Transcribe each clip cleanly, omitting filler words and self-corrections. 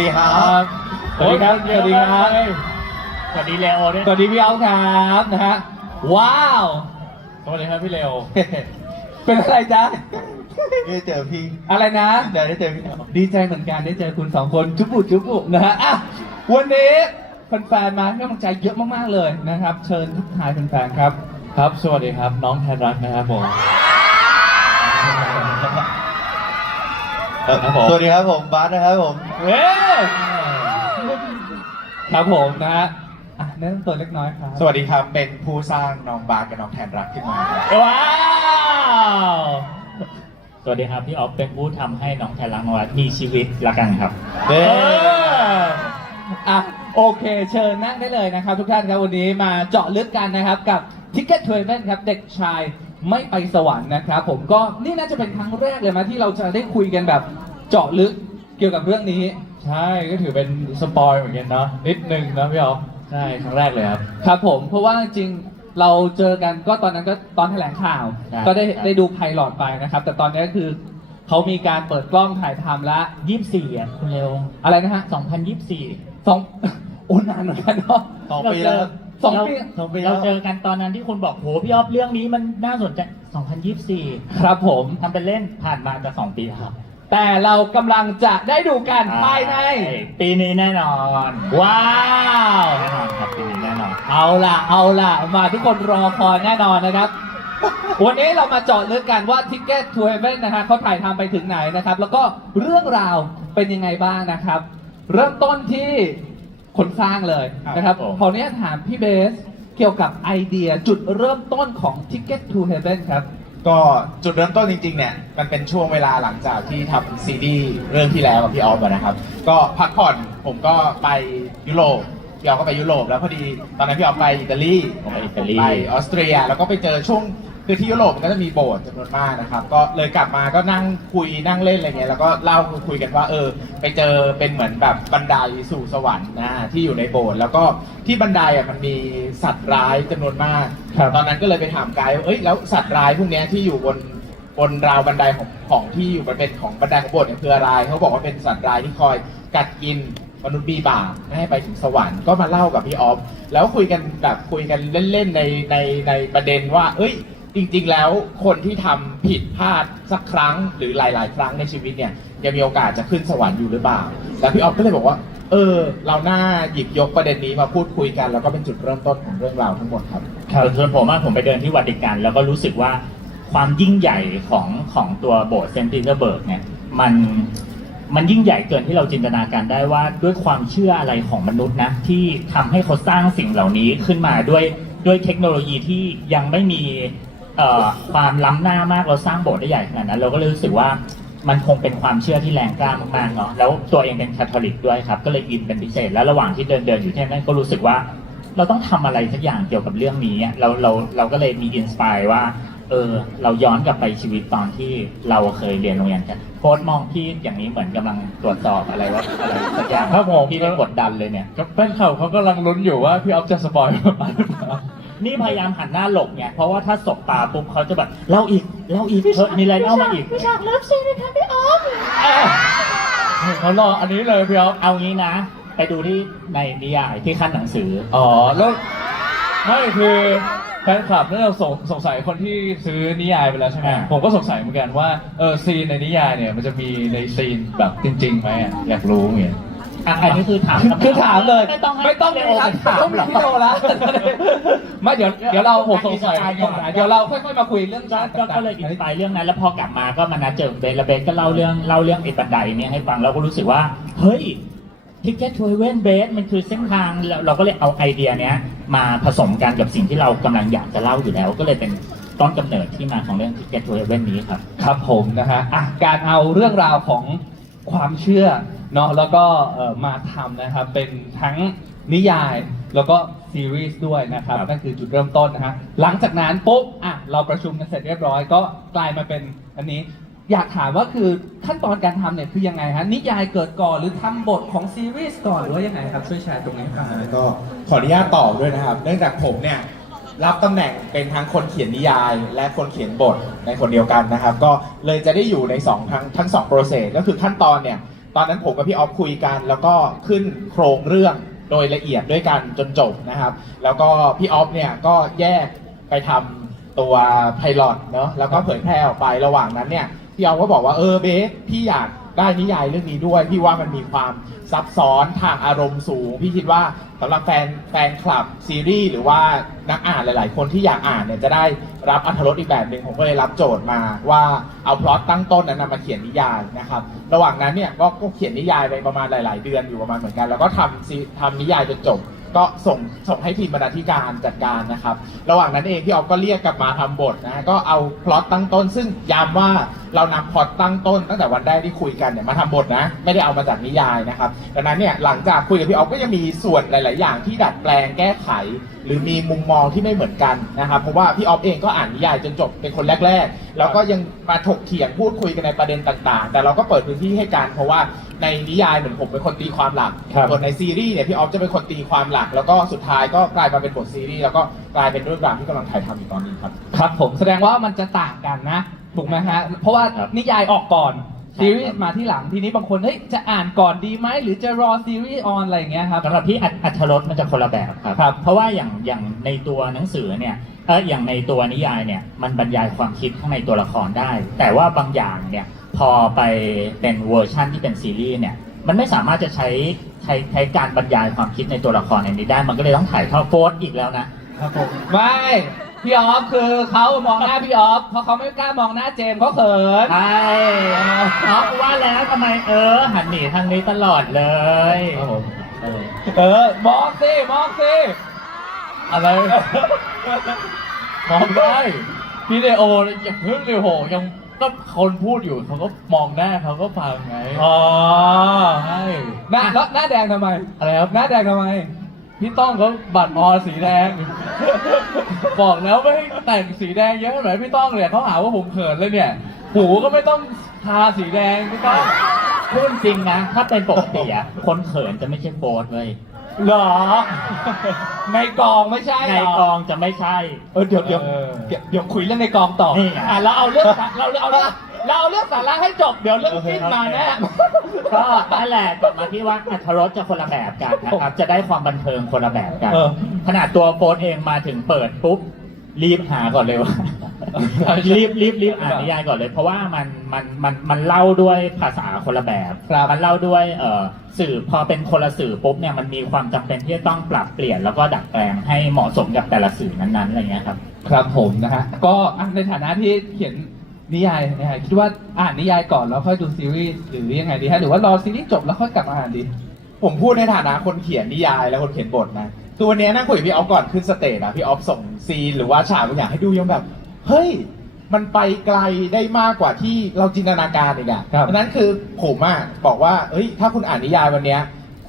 ดีครับ สวัสดีครับสวัสดีครับ สวัสดีเลโอด้วย สวัสดีพี่เอาครับนะฮะว้าวสวัสดีครับพี่เลวเป็นอะไรจ๊ะ ได้เจอพี่ อะไรนะ ได้เจอพี่ ดีใจเหมือนกันได้เจอคุณสองคนจุ๊บปุ๊นะฮะอ่ะวันนี้แฟนๆมาให้กำลังใจเยอะมากๆเลยนะครับ เชิญทุกทายแฟนๆครับครับสวัสดีครับน้องแทนรักนะครับผม ครับผม สวัสดีครับผมบาสนะครับผม เว้ยครับผมนะฮะอ่ะแนะนำตัวเล็กน้อยครับ สวัสดีครับเป็นผู้สร้างน้องบาสกับน้องแทนรักขึ้นมาครับ ว้าว สวัสดีครับพี่ออฟเป็นผู้ทำให้น้องแทนรักนวัดมีชีวิตละกันครับ เด้อ่ะโอเคเชิญนั่งได้เลยนะครับ ทุกท่านครับวันนี้มาเจาะลึกกันนะครับกับ Ticket to Heaven ครับเด็กชายไม่ไปสวรรค์นะครับผมก็นี่น่าจะเป็นครั้งแรกเลยมั้ยที่เราจะได้คุยกันแบบเจาะลึกเกี่ยวกับเรื่องนี้ใช่ก็ถือเป็นสปอยเหมือนกันเนาะนิดนึงนะพี่อ๋อใช่ครั้งแรกเลยครับครับผมเพราะว่าจริงๆเราเจอกันก็ตอนนั้นก็ตอนแถลงข่าว ก็ได้ดูไพลอตไปนะครับแต่ตอนนี้ก็คือเขามีการเปิดกล้องถ่ายทำแล้ว 24อ่ะคุณเร็ว อะไรนะฮะ 2024 สองโอ้นานเหมือนกันเนาะ 2 ปีแล้วครับ สองปี เราเจอกันตอนนั้นที่คุณบอกโหพี่ออฟเรื่องนี้มันน่าสนใจ 2024 ครับผม ทำเป็นเล่นผ่านมาจะ2 ปีแล้วครับ แต่เรากำลังจะได้ดูกันภายใน ปีนี้แน่นอน ว้าว แน่นอนครับปีนี้แน่นอน เอาล่ะมาทุกคนรอคอยแน่นอนนะครับ วันนี้เรามาเจาะลึกกันว่า Ticket to Heaven นะฮะเขาถ่ายทำไปถึงไหนนะครับ แล้วก็เรื่องราวเป็นยังไงบ้างนะครับ เริ่มต้นที่คนสร้างเลยนะครับ ครับผม ขออนุญาตถามพี่เบสเกี่ยวกับไอเดียจุดเริ่มต้นของ Ticket to Heaven ครับ ก็จุดเริ่มต้นจริงๆเนี่ยมันเป็นช่วงเวลาหลังจากที่ทำซีรีส์เรื่องที่แล้วกับพี่ออฟอะนะครับก็พักผ่อนผมก็ไปยุโรปพี่ออฟก็ไปยุโรปแล้วพอดีตอนนั้นพี่ออฟไปอิตาลี ผมไปอิตาลี ไปออสเตรียแล้วก็ไปเจอช่วงคือที่ยุโรปมันก็จะมีโบสถ์จำนวนมากนะครับก็เลยกลับมาก็นั่งคุยนั่งเล่นอะไรเงี้ยแล้วก็เล่าคุยกันว่าไปเจอเป็นเหมือนแบบบันไดสู่สวรรค์นะที่อยู่ในโบสถ์แล้วก็ที่บันไดอ่ะมันมีสัตว์ร้ายจำนวนมาก ครับ ตอนนั้นก็เลยไปถามไกด์ว่าแล้วสัตว์ร้ายพวกเนี้ยที่อยู่บนราวบันไดของที่อยู่บนเป็นของบันไดของโบสถ์เนี่ยคืออะไรเขาบอกว่าเป็นสัตว์ร้ายที่คอยกัดกินมนุษย์ปีบาปไม่ให้ไปถึงสวรรค์ก็มาเล่ากับพี่ออฟแล้วคุยกันเล่นๆในประเด็นว่าจริงๆแล้วคนที่ทำผิดพลาดสักครั้งหรือหลายๆ ครั้งในชีวิตเนี่ยยังมีโอกาสจะขึ้นสวรรค์อยู่หรือเปล่าแล้วพี่ออฟก็เลยบอกว่าเราน่าหยิบยกประเด็นนี้มาพูดคุยกันแล้วก็เป็นจุดเริ่มต้นของเรื่องราวทั้งหมดครับ ส่วนผมไปเดินที่วัติกันแล้วก็รู้สึกว่าความยิ่งใหญ่ของตัวโบสถ์เซนต์ปีเตอร์เบิร์กเนี่ยมันยิ่งใหญ่เกินที่เราจินตนาการได้ว่าด้วยความเชื่ออะไรของมนุษย์นะที่ทำให้เขาสร้างสิ่งเหล่านี้ขึ้นมาด้วยเทคโนโลยีที่ยังไม่มีความล้ำหน้ามากเราสร้างโบสถ์ได้ใหญ่ขนาดนั้นเราก็เลยรู้สึกว่ามันคงเป็นความเชื่อที่แรงกล้ามากๆเนาะแล้วตัวเองเป็นคาทอลิกด้วยครับก็เลยอินเป็นพิเศษแล้วระหว่างที่เดินอยู่ที่นั่นก็รู้สึกว่าเราต้องทำอะไรสักอย่างเกี่ยวกับเรื่องนี้เราก็เลยมีอินสปายว่าเราย้อนกลับไปชีวิตตอนที่เราเคยเรียนโรงเรียนกันโค้ดมองพี่อย่างนี้เหมือนกำลังตรวจสอบอะไรสักอย่าง ครับผม พี่ไม่กดดันเลยเนี่ย กับแฟนเขากำลังลุ้นอยู่ว่าพี่ออฟจะสปอยล์ประมาณไหน นี่พยายามหันหน้าหลบไงเพราะว่าถ้าสบตาปุ๊บเขาจะแบบเล่าอีกมีอะไรเล่ามาอีก พี่ฉากเลิฟซีนเลยค่ะพี่ออฟ เขารออันนี้เลยพี่ออฟ เอางี้นะ ไปดูที่ในนิยายที่ขั้นหนังสือ อ๋อแล้วไม่คือแฟนคลับเนี่ยเราสงสัยคนที่ซื้อนิยายไปแล้วใช่ไหมผมก็สงสัยเหมือนกันว่าซีนในนิยายเนี่ยมันจะมีในซีนแบบจริงๆไหมอะอยากรู้ไง อันนี้คือถาม คือถามเลย ไม่ต้อง มี โอ ครับ เป็นถาม ต้องมีพี่โดแล้วไม่เดี๋ยวเราผมสงสัยเดี๋ยวเราค่อยๆมาคุยเรื่อง ก็เลยอินสปายเรื่องนั้นแล้วพอกลับมาก็มานัดเจอเบสแล้วเบสก็เล่าเรื่องไอ้บันไดเนี่ยให้ฟังเราก็รู้สึกว่าเฮ้ย Ticket to Heaven เบสมันคือเส้นทางเราก็เลยเอาไอเดียเนี้ยมาผสมกันกับสิ่งที่เรากำลังอยากจะเล่าอยู่แล้ว ก็เลยเป็นต้นกำเนิดที่มาของเรื่อง Ticket to Heaven นี้ครับ ครับผมนะฮะการเอาเรื่องราวของความเชื่อเนาะแล้วก็มาทำนะครับเป็นทั้งนิยายแล้วก็ซีรีส์ด้วยนะครับนั่นคือจุดเริ่มต้นนะฮะหลังจากนั้นปุ๊บเราประชุมกันเสร็จเรียบร้อยก็กลายมาเป็นอันนี้อยากถามว่าคือขั้นตอนการทำเนี่ยคือยังไงฮะนิยายเกิดก่อนหรือทำบทของซีรีส์ก่อนหรือว่ายังไงครับช่วยแชร์ตรงนี้ครับ ก็ขออนุญาตตอบด้วยนะครับ เนื่องจากผมเนี่ยรับตำแหน่งเป็นทั้งคนเขียนนิยาย และคนเขียนบทในคนเดียวกันนะครับ ก็เลยจะได้อยู่ในทั้งสองโปรเซสก็คือขั้นตอนเนี่ย ตอนนั้นผมกับพี่ออฟคุยกัน แล้วก็ขึ้นโครงเรื่องโดยละเอียดด้วยกันจนจบนะครับ แล้วก็พี่ออฟเนี่ยก็แยกไปทำตัวไพลอตเนาะแล้วก็เผยแพร่ออกไประหว่างนั้นเนี่ยพี่ออฟก็บอกว่าเบสพี่อยากได้นิยายเรื่องนี้ด้วยพี่ว่ามันมีความซับซ้อนทางอารมณ์สูงพี่คิดว่าสำหรับแฟนคลับซีรีส์หรือว่านักอ่านหลาย ๆ คนที่อยากอ่านเนี่ยจะได้รับอรรถรสอีกแบบหนึ่งผมก็เลยรับโจทย์มาว่าเอาพล็อตตั้งต้นนั้นนะมาเขียนนิยายนะครับระหว่างนั้นเนี่ยก็เขียนนิยายไปประมาณหลาย ๆ เดือนอยู่ประมาณเหมือนกันแล้วก็ทำนิยายจนจบก็ส่งให้ทีมบรรณาธิการจัดการนะครับระหว่างนั้นเองพี่ออฟก็เรียกกลับมาทำบทนะก็เอาพล็อตตั้งต้นซึ่งย้ำว่าเรานำพล็อตตั้งต้นตั้งแต่วันแรกที่คุยกันเนี่ยมาทำบทนะไม่ได้เอามาจากนิยายนะครับดังนั้นเนี่ยหลังจากคุยกับพี่ออฟก็ยังมีส่วนหลาย ๆ อย่างที่ดัดแปลงแก้ไข หรือมีมุมมองที่ไม่เหมือนกันนะครับเพราะว่าพี่ออฟเองก็อ่านนิยายจนจบเป็นคนแรก ๆ แล้วก็ยังมาถกเถียงพูดคุยกันในประเด็นต่าง ๆ แต่เราก็เปิดพื้นที่ให้กันเพราะว่าในนิยายเหมือนผมเป็นคนตีความหลักส่วนในซีรีส์เนี่ยพี่ออฟจะเป็นคนตีความหลักแล้วก็สุดท้ายก็กลายมาเป็นบทซีรีส์แล้วก็กลายเป็นเรื่องราวที่กำลังถ่ายทำอยู่ตอนนี้ครับ ครับผมแสดงว่ามันจะต่างกันนะถูกไหมฮะเพราะว่านิยายออกก่อนซีรีส์มาที่หลังทีนี้บางคนเฮ้ยจะอ่านก่อนดีไหมหรือจะรอซีรีส์ออนอะไรอย่างเงี้ยครับ สำหรับพี่อรรถรสมันจะคนละแบบครับ ครับ เพราะว่าอย่างในตัวหนังสือเนี่ยอย่างในตัวนิยายเนี่ยมันบรรยายความคิดข้างในตัวละครได้ แต่ว่าบางอย่างเนี่ยพอไปเป็นเวอร์ชั่นที่เป็นซีรีส์เนี่ยมันไม่สามารถจะใช้การบรรยายความคิดในตัวละครในนี้ได้มันก็เลยต้องถ่ายทอดโฟสอีกแล้วนะครับ ผมไม่พี่ออฟคือเขามองหน้าพี่ออฟเพราะเขาไม่กล้ามองหน้าเจมส์เขาเขิน ใช่ว่าแล้วทำไมหันหนีทางนี้ตลอดเลย ครับผม มองสิมองสิ อะไร มองได้พี่เดโออย่าเพิ่งเลยโหยังก็คนพูดอยู่เขาก็มองหน้าเขาก็ฟังไง อ๋อ ใช่ แล้วหน้าแดงทำไม อะไรครับ หน้าแดงทำไม พี่ต้องเขาบัตรออสีแดง บอกแล้วไม่ให้แต่งสีแดงเยอะหน่อยพี่ต้องเนี่ยเขาหาว่าผมเขินเลยเนี่ย หูก็ไม่ต้องทาสีแดงพี่ต้อง พูดจริงนะ ถ้าเป็นปกติอะคนเขินจะไม่ใช่โฟสเลย เหรอ ในกองไม่ใช่ ใน เหร กองจะไม่ใช่ เดี๋ยวคุยเรื่องในกองต่อ นี่ไง เราเอาเรื่องเราเอาเรื่องสาระให้จบเดี๋ยวเรื่องจิ้นมาแน่ ก็นั่นแหละกลับมาที่ว่าอรรถรสจะคนละแบบกันนะครับ จะได้ความบันเทิงคนละแบบกัน ขนาดตัวโฟสเองมาถึงเปิดปุ๊บรีบหาก่อนเลยว่า รีบอ่านนิยายก่อนเลย เพราะว่ามันเล่าด้วยภาษาคนละแบบ ครับ มันเล่าด้วยสื่อพอเป็นคนละสื่อปุ๊บเนี่ยมันมีความจำเป็นที่จะต้องปรับเปลี่ยนแล้วก็ดัดแปลงให้เหมาะสมกับแต่ละสื่อนั้นๆอะไรเงี้ยครับ ครับผมนะฮะก็ในฐานะที่เขียนนิยายนะฮะคิดว่าอ่านนิยายก่อนแล้วค่อยดูซีรีส์หรือยังไงดีฮะหรือว่ารอซีรีส์จบแล้วค่อยกลับมาอ่านดี ผมพูดในฐานะคนเขียนนิยายและคนเขียนบทนะคือวันนี้นั่งคุยกับพี่ออฟก่อนขึ้นสเตจอะพี่ออฟส่งซีนหรือว่าฉากบางอย่างให้ดูยังแบบเฮ้ยมันไปไกลได้มากกว่าที่เราจินตนาการอีกอะ ครับ ดังนั้นคือผมอะบอกว่าเอ้ยถ้าคุณอ่านนิยายวันเนี้ย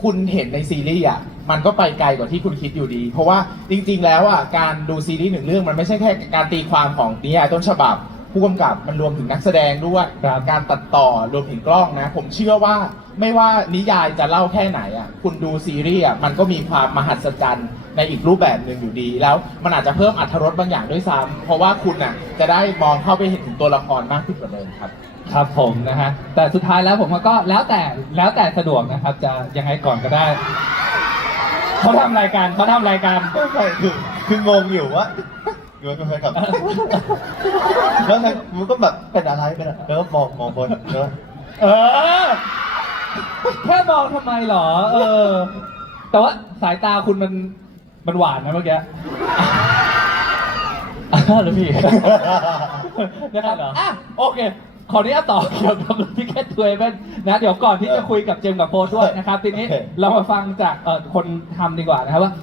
คุณเห็นในซีรีส์อะมันก็ไปไกลกว่าที่คุณคิดอยู่ดี เพราะว่าจริง ๆ แล้วอะการดูซีรีส์หนึ่งเรื่องมันไม่ใช่แค่การตีความของนิยายต้นฉบับ ผู้กำกับมันรวมถึงนักแสดงด้วย ครับ การตัดต่อรวมถึงกล้องนะ ผมเชื่อว่าไม่ว่านิยายจะเล่าแค่ไหนอ่ะคุณดูซีรีส์อ่ะมันก็มีความมหัศจรรย์ในอีกรูปแบบหนึ่งอยู่ดี แล้วมันอาจจะเพิ่มอรรถรสบางอย่างด้วยซ้ำเพราะว่าคุณอ่ะจะได้มองเข้าไปเห็นถึงตัวละครมากขึ้นกว่าเดิมครับ ครับผมนะฮะแต่สุดท้ายแล้วผมก็แล้วแต่สะดวกนะครับ จะยังไงก่อนก็ได้เขาทำรายการ คืองงอยู่ว่าโยนไปกับแล้วมันก็แบบเป็นอะไรแล้วก็มองบนแล้ว แค่มองทำไมเหรอ แต่ว่าสายตาคุณมันหวานนะเมื่อกี้ หรือพี่ นะครับอ่ะโอเค ขออนุญาตต่อเกี่ยวกับพิเกตทเวเว่นนะเดี๋ยวก่อนที่จะคุยกับเจมส์กับโฟร์ด้วยนะครับทีนี้เรามาฟังจากคนทำดีกว่านะครับว่า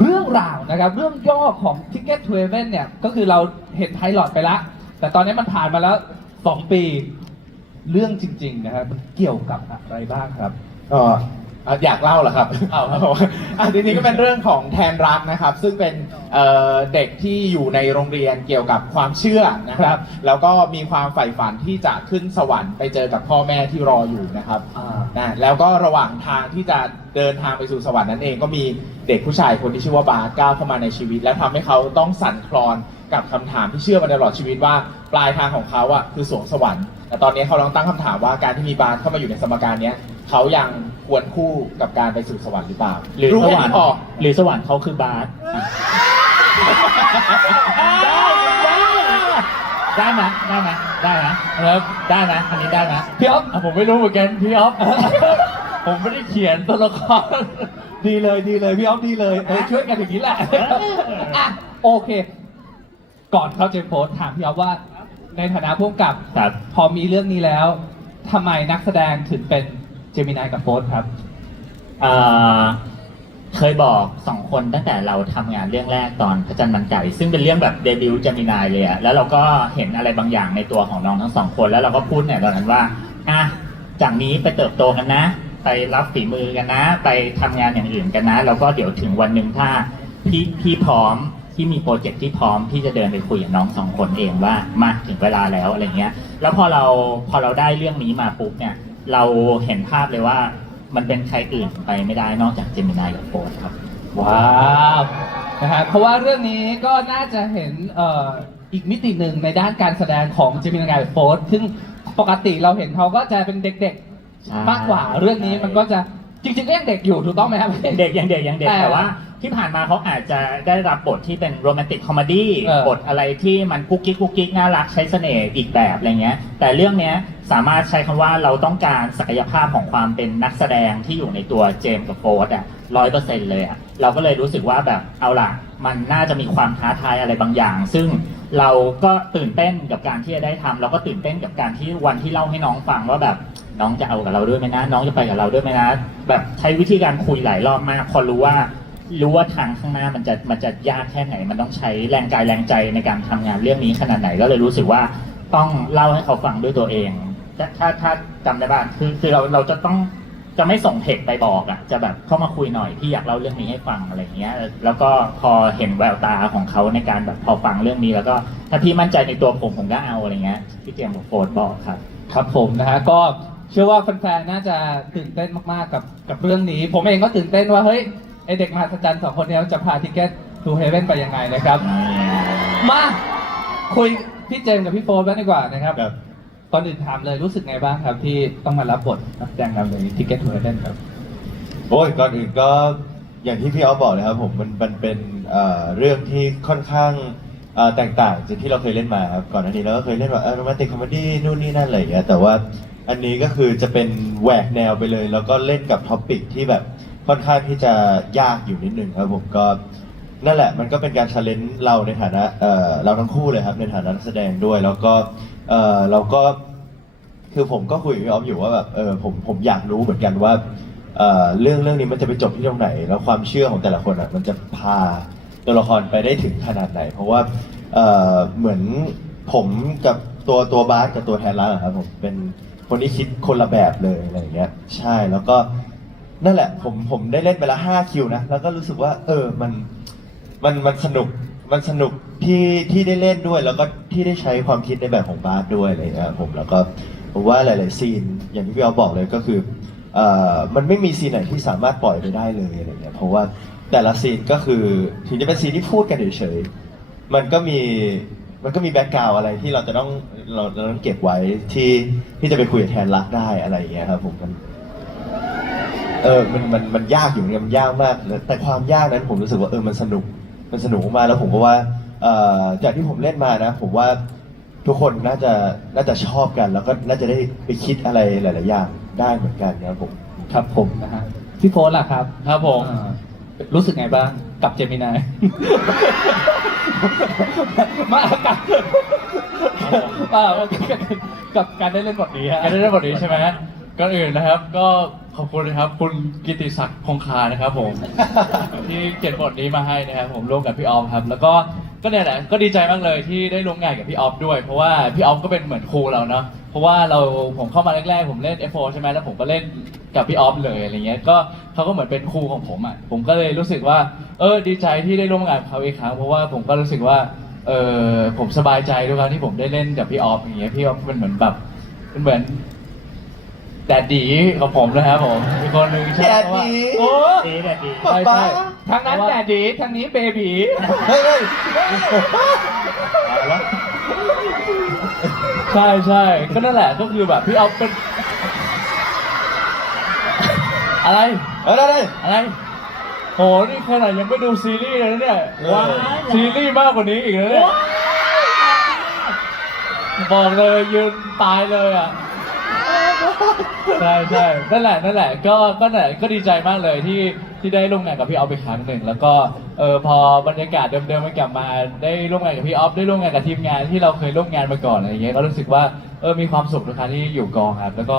เรื่องราวนะครับเรื่องย่อของ Ticket to Heaven เนี่ยก็คือเราเห็นไพลอตไปแล้ว แต่ตอนนี้มันผ่านมาแล้ว 2 ปี เรื่องจริง ๆ นะครับมันเกี่ยวกับอะไรบ้างครับ ก็อยากเล่าเหรอครับเอาครับผมทีนี้ก็เป็นเรื่องของแทนรักนะครับ ซึ่งเป็นเด็กที่อยู่ในโรงเรียนเกี่ยวกับความเชื่อนะครับ แล้วก็มีความใฝ่ฝันที่จะขึ้นสวรรค์ไปเจอกับพ่อแม่ที่รออยู่นะครับนะแล้วก็ระหว่างทางที่จะเดินทางไปสู่สวรรค์นั้นเองก็มีเด็กผู้ชายคนที่ชื่อว่าบาสก้าวเข้ามาในชีวิต และทำให้เขาต้องสั่นคลอนกับคำถามที่เชื่อมาตลอดชีวิตว่าปลายทางของเขาอ่ะคือสวงสวรรค์แต่ตอนนี้เขาลองตั้งคำถามว่าการที่มีบาสเข้ามาอยู่ในสมการเนี้ย เขายังควรคู่กับการไปสู่สวรรค์หรือเปล่า หรือ รู้ ส แค่ วรร นี้ ค์ พอ หรือสวรรค์เขาคือบาสได้ไหมได้ไหมได้ไหม ครับ ได้ไหมอันนี้ได้ไหม พี่อ๊อฟ ผมไม่รู้เหมือนกันพี่อ๊อฟ ผมไม่ได้เขียนตัวละคร ดีเลยพี่อ๊อฟดีเลยช่วยกันอย่างนี้แหละอ่ะโอเค ก่อนเข้าเจมส์โพสถามพี่อ๊อฟว่า ในฐานะผู้กำกับ ครับ พอมีเรื่องนี้แล้วทำไมนักแสดงถึงเป็นเจมินายกับโฟสครับ เอ่อเคยบอกสองคนตั้งแต่เราทำงานเรื่องแรกตอนพระจันทร์มันไก่ซึ่งเป็นเรื่องแบบเดบิวต์เจมินายเลยอะแล้วเราก็เห็นอะไรบางอย่างในตัวของน้องทั้งสองคนแล้วเราก็พูดเนี่ยตอนนั้นว่าอ่ะจากนี้ไปเติบโตกันนะ ไปรับฝีมือกันนะ ไปทำงานอย่างอื่นกันนะแล้วก็เดี๋ยวถึงวันหนึ่งถ้าพี่พร้อมที่มีโปรเจกต์ที่พร้อมที่จะเดินไปคุยกับน้องสองคนเองว่ามาถึงเวลาแล้วอะไรเงี้ยแล้วพอเราได้เรื่องนี้มาปุ๊บเนี่ยเราเห็นภาพเลยว่ามันเป็นใครอื่นไปไม่ได้นอกจากเจมินายกับโฟสครับ ว้าวนะฮะเพราะว่าเรื่องนี้ก็น่าจะเห็นอีกมิติหนึ่งในด้านการแสดงของเจมินายกับโฟสซึ่งปกติเราเห็นเขาก็จะเป็นเด็ก ใช่ ๆมากกว่าเรื่องนี้มันก็จะจริงๆก็ยังเด็กอยู่ถูกต้องไหมครับ เด็กยังเด็กแต่ว่าที่ผ่านมาเขาอาจจะได้รับบทที่เป็นโรแมนติกคอมเมดี้บทอะไรที่มันกุ๊กกิ๊กน่ารักใช้เสน่ห์อีกแบบอะไรเงี้ยแต่เรื่องเนี้ยสามารถใช้คำว่าเราต้องการศักยภาพของความเป็นนักแสดงที่อยู่ในตัวเจมส์กับโฟสอ่ะ100%เลยอ่ะเราก็เลยรู้สึกว่าแบบเอาล่ะมันน่าจะมีความท้าทายอะไรบางอย่าง ซึ่งเราก็ตื่นเต้นกับการที่จะได้ทำเราก็ตื่นเต้นกับการที่วันที่เล่าให้น้องฟังว่าแบบน้องจะเอากับเราด้วยไหมนะน้องจะไปกับเราด้วยไหมนะแบบใช้วิธีการคุยหลายรอบมากพอรู้ว่าทางข้างหน้ามันจะยากแค่ไหนมันต้องใช้แรงกายแรงใจในการทำงานเรื่องนี้ขนาดไหนก็เลยรู้สึกว่าต้องเล่าให้เขาฟังด้วยตัวเองถ้าจำได้บ้างคือเราจะไม่ส่งเทคไปบอกอ่ะจะแบบเข้ามาคุยหน่อยพี่อยากเล่าเรื่องนี้ให้ฟังอะไรอย่างเงี้ยแล้วก็พอเห็นแววตาของเขาในการแบบพอฟังเรื่องนี้แล้วก็ถ้าพี่มั่นใจในตัวผมก็เอาอะไรเงี้ยพี่เจมส์กับโฟร์บอกครับ ครับผมนะฮะก็เชื่อว่าแฟนๆน่าจะตื่นเต้นมากๆกับเรื่องนี้ ผมเองก็ตื่นเต้นว่าเฮ้ยไอเด็กมหัศจรรย์สองคนนี้จะพาทิกเก็ตทูเฮเว่นไปยังไงนะครับ มาคุยพี่เจมส์กับพี่โฟร์บ้างดีกว่านะครับ ครับ ก่อนอื่นถามเลยรู้สึกไงบ้างครับที่ต้องมารับบทนักแสดงนำในทิกเก็ตทูเฮเว่นครับ โอ้ยก่อนอื่นก็อย่างที่พี่อ๊อฟบอกเลยครับผมมันเป็นเรื่องที่ค่อนข้างแตกต่างจากที่เราเคยเล่นมาครับก่อนหน้านี้เราก็เคยเล่นแบบโรแมนติกคอมเมดี้นู่นนี่นั่นอะไรอย่างเงี้ยแต่ว่าอันนี้ก็คือจะเป็นแหวกแนวไปเลย แล้วก็เล่นกับท็อปิกที่แบบค่อนข้างที่จะยากอยู่นิดนึงครับผมก็นั่นแหละมันก็เป็นการชาเลนจ์เราในฐานะเราทั้งคู่เลยครับในฐานะนักแสดงด้วยแล้วก็เราก็คือผมก็คุยกับพี่อ๊อฟอยู่ว่าแบบผมอยากรู้เหมือนกันว่าเรื่องนี้มันจะไปจบที่ตรงไหน แล้วความเชื่อของแต่ละคนอ่ะมันจะพาตัวละครไปได้ถึงขนาดไหน เพราะว่าเหมือนผมกับตัวบาสกับตัวแทนรักอะครับผมเป็นคนที่คิดคนละแบบเลยอะไรอย่างเงี้ยใช่แล้วก็นั่นแหละผมได้เล่นไปละ5 คิวนะแล้วก็รู้สึกว่ามันสนุกที่ได้เล่นด้วย แล้วก็ที่ได้ใช้ความคิดในแบบของบาสด้วยอะไรอย่างเงี้ยผมแล้วก็ผมว่าหลายๆซีนอย่างที่พี่อ๊อฟบอกเลยก็คือมันไม่มีซีนไหนที่สามารถปล่อยไปได้เลยอะไรเงี้ยเพราะว่าแต่ละซีนก็คือถึงจะเป็นซีนที่พูดกันเฉยๆมันก็มีแบ็กกราวอะไรที่เราต้องเก็บไว้ที่จะไปคุยกับแทนรักได้อะไรอย่างเงี้ยครับผมมันยากอยู่เนี่ยมันยากมากแต่ความยากนั้นผมรู้สึกว่ามันสนุกมากแล้วผมก็ว่าจากที่ผมเล่นมานะผมว่าทุกคนน่าจะชอบกัน แล้วก็น่าจะได้ไปคิดอะไรหลายๆอย่างได้เหมือนกันนะครับผม ครับผมนะฮะพี่โฟร์ล่ะครับ ครับผม รู้สึกไงบ้างกับเจมินาย มากับการได้เล่นบทนี้ฮะ การได้บทนี้ใช่ไหมก่อนอื่นนะครับ ก็ขอบคุณนะครับคุณกิติศักดิ์คงคานะครับผม ที่เขียนบทนี้มาให้นะครับผมร่วมกับพี่ออฟครับ แล้วก็เนี่ยแหละก็ดีใจมากเลยที่ได้ร่วมงานกับพี่ออฟด้วยเพราะว่าพี่ออฟก็เป็นเหมือนครูเราเนาะเพราะว่าผมเข้ามาแรกๆผมเล่น F4 ใช่ไหมแล้วผมก็เล่นกับพี่ออฟเลยอะไรเงี้ยก็เขาก็เหมือนเป็นครูของผมอ่ะผมก็เลยรู้สึกว่าดีใจที่ได้ร่วมงานกับเขาอีกครั้งเพราะว่าผมก็รู้สึกว่าผมสบายใจทุกครั้งที่ผมได้เล่นกับพี่ออฟอย่างเงี้ยพี่ออฟเป็นเหมือนแบบเป็นเหมือนแดดดีของผมนะครับผมอีกคนหนึ่งใช่ไหมว่าโอ้ ดีแบบดี ใช่ใช่ ทางนั้นแดดดีทางนี้เบบี เฮ้ย ใช่ใช่ก็นั่นแหละก็คือแบบพี่ออฟเป็น อะไร อะไร อะไรโหนี่ขนาดยังไม่ดูซีรีส์เลยนะเนี่ย ว้าย ซีรีส์มากกว่านี้อีกนะเนี่ยบอกเลยยืนตายเลยอ่ะใช่ใช่นั่นแหละก็นั่นแหละก็ดีใจมากเลยที่ได้ร่วมงานกับพี่ออฟอีกครั้งหนึ่งแล้วก็พอบรรยากาศเดิมๆมันกลับมาได้ร่วมงานกับพี่ออฟได้ร่วมงานกับทีมงานที่เราเคยร่วมงานมาก่อนอะไรอย่างเงี้ยก็รู้สึกว่ามีความสุขทุกครั้งที่อยู่กองครับแล้วก็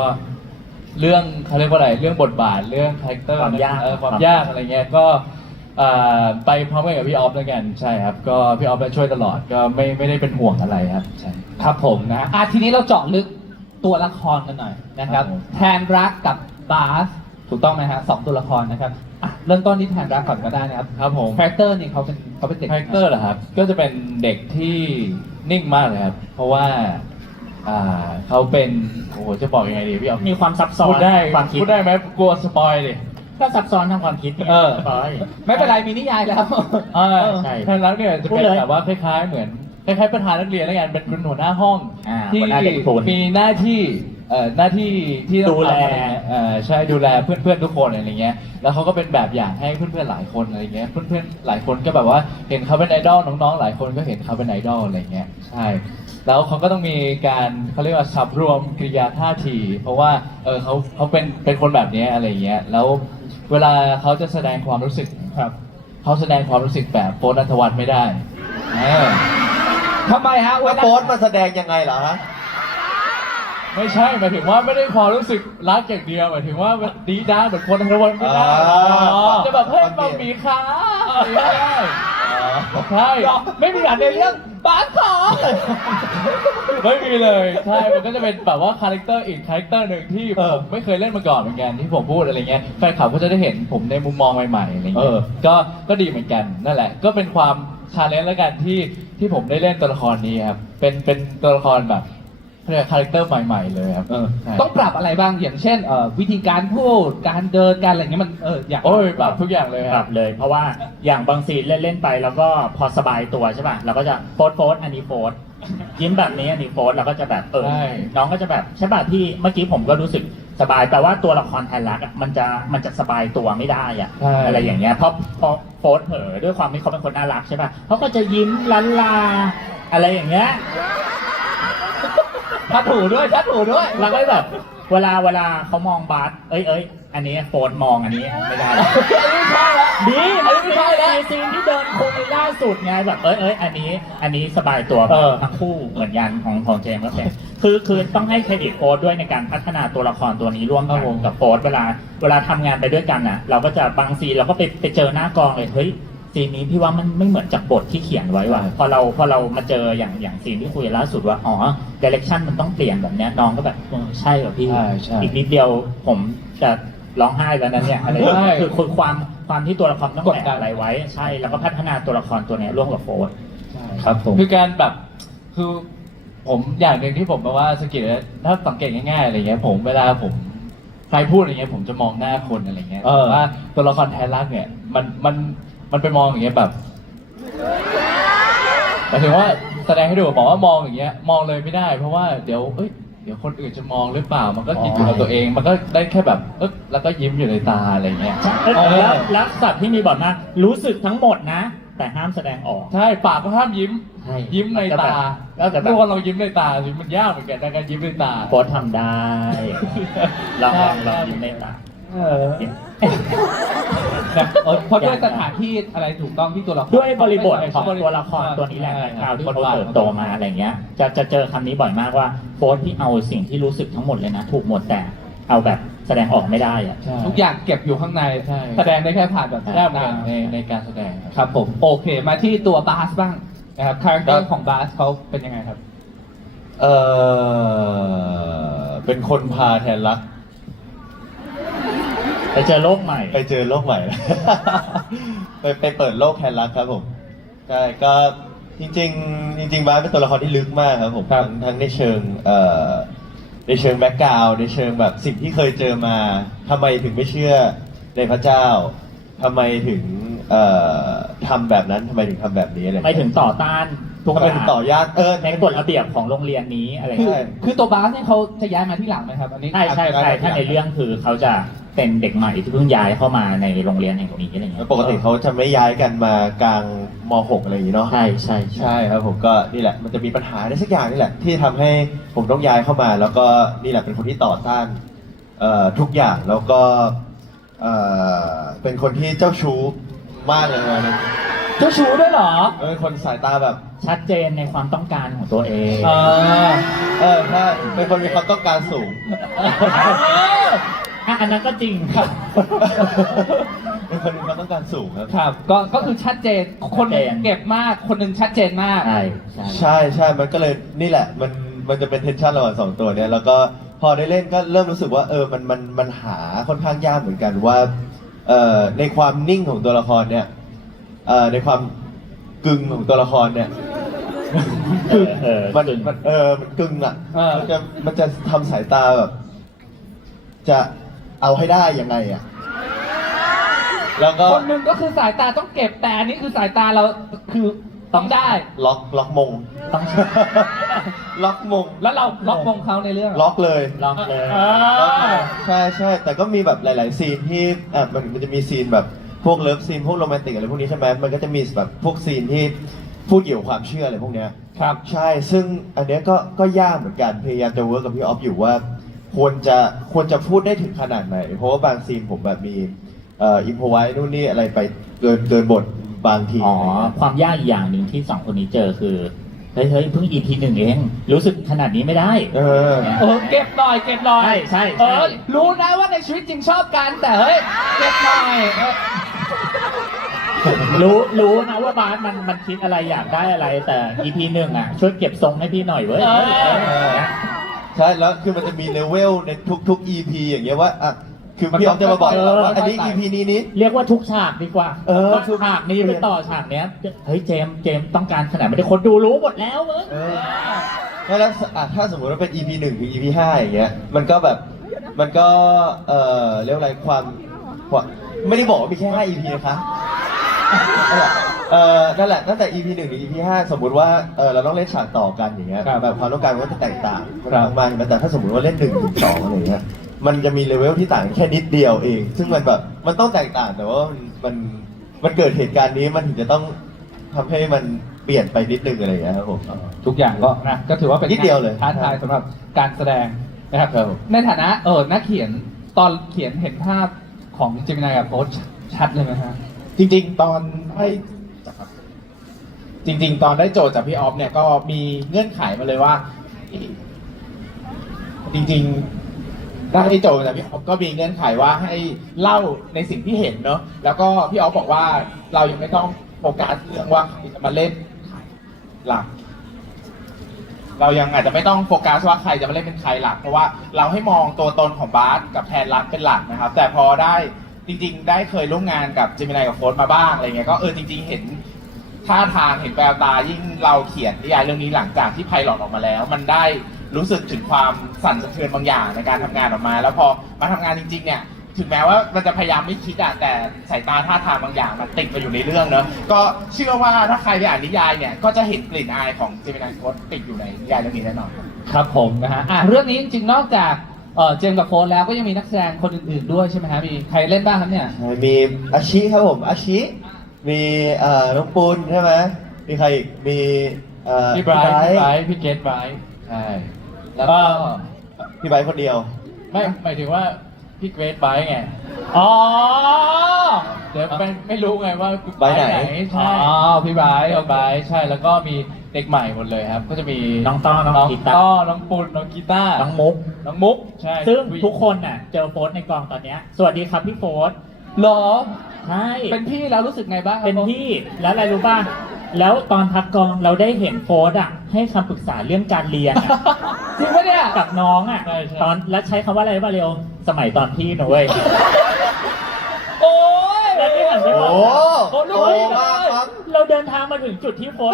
เรื่องเขาเรียกว่าอะไรเรื่องบทบาทเรื่องคาแรคเตอร์ ความยาก ความยากอะไรเงี้ยก็ไปพร้อมกันกับพี่ออฟแล้วกันใช่ครับก็พี่ออฟช่วยตลอดก็ไม่ได้เป็นห่วงอะไรครับใช่ ครับผมนะทีนี้เราเจาะลึกตัวละครกันหน่อยนะครับ ครับผม แทนรักกับบาสถูกต้องไหมฮะสองตัวละครนะครับเริ่มต้นที่แทนรักก่อนก็ได้นะครับ ครับผม คาแรคเตอร์นี่เขาเป็นเด็ก คาแรคเตอร์เหรอครับ ก็จะเป็นเด็กที่นิ่งมากเลยครับ เพราะว่าเขาเป็นโอ้โหจะบอกยังไงดีพี่ออฟ มีความซับซ้อน พูดได้ ความคิด พูดได้ไหมกลัวสปอยดิ ก็ซับซ้อนทางความคิดนี่ย เออ ร้อย ไม่เป็นไรมีนิยายแล้ว ใช่ แทนรักเนี่ยจะ พู เป็ ด น เลย แบบว่าคล้ายๆเหมือนคล้ายๆประธานนักเรียนแล้วกันเป็นหัวหน้าห้อง ที่ หัวหน้าเด็กทุน มีหน้าที่หน้าที่ที่ต้อง ดูแล ทำอะไรเงี้ยใช่ดูแลเพื่อนๆทุกคนอะไรเงี้ยแล้วเขาก็เป็นแบบอย่างให้เพื่อนๆหลายคนอะไรเงี้ยเพื่อนๆหลายคนก็แบบว่าเห็นเขาเป็นไอดอลน้องๆหลายคนก็เห็นเขาเป็นไอดอลอะไรเงี้ยใช่แล้วเขาก็ต้องมีการเขาเรียกว่าสับรวมกริยาท่าทีเพราะว่าเขาเป็นคนแบบนี้อะไรเงี้ยแล้วเวลาเขาจะแสดงความรู้สึกครับเขาแสดงความรู้สึกแบบโฟร์นัทวัฒน์ไม่ได้เออ ทำไมฮะเว แล้ว ลา โพสต์มาแสดงยังไงเหรอฮะ ไม่ใช่หมายถึงว่าไม่ได้ความรู้สึกรักอย่างเดียวหมายถึงว่าดีด้าเหมือนคนธนวัฒน์ไม่ได้ อ๋อ จะแบบเฮ้ยมามีขาไม่ได้ใช่ไม่มีอันในเรื่องบาสขอไม่มีเลยใช่มันก็จะเป็นแบบว่าคาแรคเตอร์อีกคาแรคเตอร์หนึ่งที่ผมไม่เคยเล่นมาก่อนเหมือนกันที่ผมพูดอะไรเงี้ยแฟนคลับก็จะได้เห็นผมในมุมมองใหม่ๆอะไรเงี้ยก็ดีเหมือนกันนั่นแหละก็เป็นความชาเลนจ์แล้วกันที่ผมได้เล่นตัวละครนี้ครับเป็นตัวละครแบบคาแรคเตอร์ใหม่ๆเลยครับใช่ ต้องปรับอะไรบ้างอย่างเช่นวิธีการพูดการเดินการอะไรเงี้ยมันอยาก โอ้ยปรับทุกอย่างเลย ป ค รั รับบ เลย เพราะว่าอย่างบางซีนเล่นๆไปแล้วก็พอสบายตัวใช่ป่ะเราก็จะโฟสอันนี้โฟสยิ้มแบบนี้อันนี้โฟสเราก็จะแบบน้องก็จะแบบใช่ป่ะที่เมื่อกี้ผมก็รู้สึกสบายแต่ว่าตัวละครแทนรักอะมันจะสบายตัวไม่ได้อะอะไรอย่างเงี้ยเพราะโฟสเผลอด้วยความที่เขาเป็นคนน่ารักใช่ป่ะเขาก็จะยิ้มลันลาอะไรอย่างเงี้ย ชัดถูด้วยชัดถูด้วย แล้วก็แบบเวลาเขามองบาสเอ้ยอันนี้โฟนมองอันนี้ไม่ได้แล้วดีอันนี้ไม่ใช่แล้วซีนที่เดินคุยล่าสุดไงแบบอันนี้สบายตัวทั้งคู่เหมือนกันของเจมส์ก็เป็นคือต้องให้เครดิตโฟนด้วยในการพัฒนาตัวละครตัวนี้ร่วมกันกับโฟนเวลาทำงานไปด้วยกันน่ะเราก็จะบางซีนเราก็ไปเจอหน้ากองเลยเฮ้ยซีนนี้พี่ว่ามันไม่เหมือนจากบทที่เขียนไว้ว่ะพอเรามาเจออย่างซีนที่คุยล่าสุดว่าอ๋อดิเรกชันมันต้องเปลี่ยนแบบเนี้ยน้องก็แบบใช่เหรอพี่ ใช่ อีกนิดเดียวผมจะร้องไห้แล้วนั้นเนี่ยอะไร ใช่ คือความที่ตัวละครต้องแบกอะไรไว้ใช่แล้วก็พัฒนาตัวละครตัวเนี้ยร่วมกับโฟร์ ครับผม คือการแบบคือผมอย่างหนึ่งที่ผมแบบว่าสกิลถ้าสังเกตง่ายๆอะไรเงี้ยผมเวลาผมใครพูดอะไรเงี้ยผมจะมองหน้าคนอะไรเงี้ยแต่ว่าตัวละครแทนรักเนี่ยมันไปมองอย่างเงี้ยแบบหมายถึงว่าแสดงให้ดูบอกว่ามองอย่างเงี้ยมองเลยไม่ได้ เพราะว่าเดี๋ยวคนอื่นจะมองหรือเปล่า มันก็คิดอยู่กับตัวเอง มันก็ได้แค่แบบแล้วก็ยิ้มอยู่ในตาอะไรเงี้ย แล้วสัตว์ที่มีบอกนะรู้สึกทั้งหมดนะ แต่ห้ามแสดงออก ใช่ปากก็ห้ามยิ้ม ใช่ ยิ้มในตา แล้วแต่แบบ พวกเรายิ้มในตาสิมันยากเหมือนกันในการยิ้มในตา โฟร์ทำได้ลองยิ้มในตา เพราะด้วยสถานที่อะไรถูกต้องที่ตัวละคร ด้วยบริบทของตัวละครตัวนี้แหละในคราวที่เขาเติบโตมาอะไรเงี้ยจะเจอคำนี้บ่อยมากว่าโฟร์ที่เอาสิ่งที่รู้สึกทั้งหมดเลยนะถูกหมดแต่เอาแบบแสดงออกไม่ได้อะ ทุกอย่างเก็บอยู่ข้างใน ใช่ แสดงได้แค่ผ่านแบบ แค่เหมือนกันในการแสดง ครับผมโอเคมาที่ตัวบาสบ้างนะครับคาแรคเตอร์ของบาสเขาเป็นยังไงครับ เป็นคนพาแทนรัก ไปเจอโลกใหม่ ไปเจอโลกใหม่ ไปเปิดโลกแทนรักครับผมใช่ก็จริงๆบาสเป็นตัวละครที่ลึกมากครับผมทั้งในเชิงแบ็กกราวด์ในเชิงแบบสิ่งที่เคยเจอมาทำไมถึงไม่เชื่อในพระเจ้าทำไมถึงทำแบบนั้นทำไมถึงทำแบบนี้อะไร ไปถึงต่อต้าน ทุก ทำไม อย่า ถึ ง งต่อยากในกฎระเบียบของโรงเรียนนี้อะไร คือ เงี้ย คือตัวบาสเนี่ยเขาจะย้ายมาที่หลังไหมครับอันนี้ ใช่ใช่ใช่ถ้าในเรื่องคือเขาจะเป็นเด็กใหม่ที่เพิ่งย้ายเข้ามาในโรงเรียนแห่งนี้อะไรเงี้ย ปกติเขาจะไม่ย้ายกันมากลางม .6 อะไรอย่างงี้เนาะ ใช่ใช่ ใช่ครับผมก็นี่แหละมันจะมีปัญหาในสักอย่างนี่แหละ ที่ทำให้ผมต้องย้ายเข้ามา แล้วก็นี่แหละเป็นคนที่ต่อต้านทุกอย่างแล้วก็เป็นคนที่เจ้าชู้มากเลยนะ เจ้าชู้ด้วยเหรอ เป็นคนสายตาแบบ ชัดเจนในความต้องการของตัวเอง ถ้าเป็นคนมีความต้องการสูง อันนั้นก็จริงครับ เป็นคนมีความต้องการสูงครับ ครับก็คือชัดเจนคนหนึ่งเก็บมากคนหนึ่งชัดเจนมาก ใช่ใช่ ใช่มันก็เลยนี่แหละมันจะเป็นเทนชันระหว่างสองตัวเนี้ยแล้วก็พอได้เล่นก็เริ่มรู้สึกว่ามันหาค่อนข้างยากเหมือนกันว่าในความนิ่งของตัวละครเนี่ยในความกึ่งของตัวละครเนี่ย มันกึ่งอ่ะ มันจะทำสายตาแบบ จะเอาให้ได้ยังไงอ่ะแล้วก็ คนหนึ่งก็คือสายตาต้องเก็บแต่อันนี้คือสายตาเราคือต้องได้ ล็อกมง ต้อง ล็อกมง แล้วเราล็อกมงเขาในเรื่อง ล็อกเลย ลองเลย ใช่แต่ก็มีแบบหลาย ๆ ซีนที่มันจะมีซีนแบบพวกเลิฟซีนพวกโรแมนติกอะไรพวกนี้ใช่ไหมมันก็จะมีแบบพวกซีนที่พูดเกี่ยวกับความเชื่ออะไรพวกเนี้ย ครับ ใช่ซึ่งอันเนี้ยก็ยากเหมือนกันพยายามจะเวิร์กกับพี่ออฟอยู่ว่าควรจะพูดได้ถึงขนาดไหน เพราะว่าบางซีนผมแบบมีอิมพอไว้นู่นนี่อะไรไปเกินบทบางที อ๋อ ความยากอีกอย่างหนึ่งที่สองคนนี้เจอคือ เฮ้ยเพิ่ง EP 1เอง รู้สึกขนาดนี้ไม่ได้ เก็บหน่อยเก็บหน่อย ใช่ รู้นะว่าในชีวิตจริงชอบกันแต่เฮ้ยเก็บหน่อย รู้นะว่าบาสมันคิดอะไรอยากได้อะไรแต่ EP 1อ่ะ ช่วยเก็บทรงให้พี่หน่อยเว้ย ใช่แล้วคือมันจะมีเลเวลในทุก EP อย่างเงี้ยว่าคือพี่ออฟจะมาบอกเราว่าอันนี้ EP นี้ เรียกว่าทุกฉากดีกว่า ทุ ทุ ก กฉากนี้ไปต่อฉากเนี้ย เฮ้ยเจมส์ต้องการขนาดไม่ได้คนดูรู้หมดแล้วเว้ย แล้วถ้าสมมติว่าเป็น EP 1 ถึง EP 5 อย่างเงี้ยมันก็เรียกว่าอะไรความไม่ได้บอกว่ามีแค่ 5 EP นะคะนั่นแหละตั้งแต่ EP 1 ถึง EP 5 สมมุติว่าเราต้องเล่นฉากต่อกันอย่างเงี้ยแบบความต้องการมันก็จะแตกต่างมากๆแต่ถ้าสมมติว่าเล่น1 ถึง 2อะไรเงี้ยมันจะมีเลเวลที่ต่างแค่นิดเดียวเอง ซึ่งมันแบบมันต้องแตกต่างแต่ว่ามันเกิดเหตุการณ์นี้มันถึงจะต้องทำให้มันเปลี่ยนไปนิดนึงอะไรอย่างเงี้ยครับผม ทุกอย่างก็ถือว่าเป็น นิดเดียวเลย ท้าทายสำหรับการแสดงนะครับ ครับผม ในฐานะนักเขียนตอนเขียนเห็นภาพของเจมินายกับโฟสชัดเลยไหมฮะ จริงๆ ตอนได้โจทย์จากพี่ออฟเนี่ยก็มีเงื่อนไขมาเลยว่า จริงๆได้โจทย์จากพี่ออฟก็มีเงื่อนไขว่าให้เล่าในสิ่งที่เห็นเนอะแล้วก็พี่ออฟบอกว่าเรายังไม่ต้องโฟกัสเรื่องว่าใครจะมาเล่นหลัก เรายังอาจจะไม่ต้องโฟกัสว่าใครจะมาเล่นเป็นใครหลัก เพราะว่าเราให้มองตัวตนของบาสกับแทนรักเป็นหลักนะครับ แต่พอได้จริงๆ ได้เคยร่วมงานกับเจมินายกับโฟสมาบ้างอะไรเงี้ยก็จริงๆเห็นท่าทางเห็นแววตายิ่งเราเขียนนิยายเรื่องนี้หลังจากที่ไพลอตออกมาแล้ว มันได้รู้สึกถึงความสั่นสะเทือนบางอย่างในการทำงานออกมา แล้วพอมาทำงานจริงๆเนี่ยถึงแม้ว่ามันจะพยายามไม่คิดแต่สายตาท่าทางบางอย่างมันติดมาอยู่ในเรื่องเนอะก็เชื่อว่าถ้าใครได้อ่านนิยายเนี่ยก็จะเห็นกลิ่นอายของเจมินายโฟสติดอยู่ในนิยายเรื่องนี้แน่นอนครับ ครับผมนะฮะเรื่องนี้จริงๆนอกจากเจมส์กับโฟนแล้วก็ยังมีนักแสดงคนอื่นๆด้วยใช่ไหมฮะมีใครเล่นบ้างครับเนี่ย มีอาชิครับผมอาชิมีน้องปูนใช่ไหมมีใครอีกมีพี่ไบรท์พี่เกตไบรท์ใช่แล้วก็ พี่ไบร์ทคนเดียว ไม่หมายถึงว่าพี่เกรทไบรท์ไง อ๋อ เดี๋ยวไม่รู้ไงว่า ไบรท์ไหน ใช่ อ๋อพี่ไบรท์ ไบรท์ใช่แล้วก็มีเด็กใหม่หมดเลยครับ ก็จะมี น้องต้อน้องกีตาร์ ต้อน้องปุณน้องกีตาร์ น้องมุก น้องมุกใช่ ซึ่งทุกคนน่ะเจอโฟสในกองตอนเนี้ยสวัสดีครับพี่โฟส เหรอ ใช่ เป็นพี่แล้วรู้สึกไงบ้างครับ เป็นพี่แล้วอะไรรู้ป่ะแล้วตอนพักกองเราได้เห็นโฟสให้คำปรึกษาเรื่องการเรียน จริงปะเนี่ย กับน้องตอนแล้วใช้คำว่าอะไรป่ะเร็วสมัยตอนพี่นะเว้ย โอ้ย แล้วที่หันไปบอก โอ้ โอ้ลูก โอ้ พี่ มากครับ เราเดินทางมาถึงจุดที่โฟส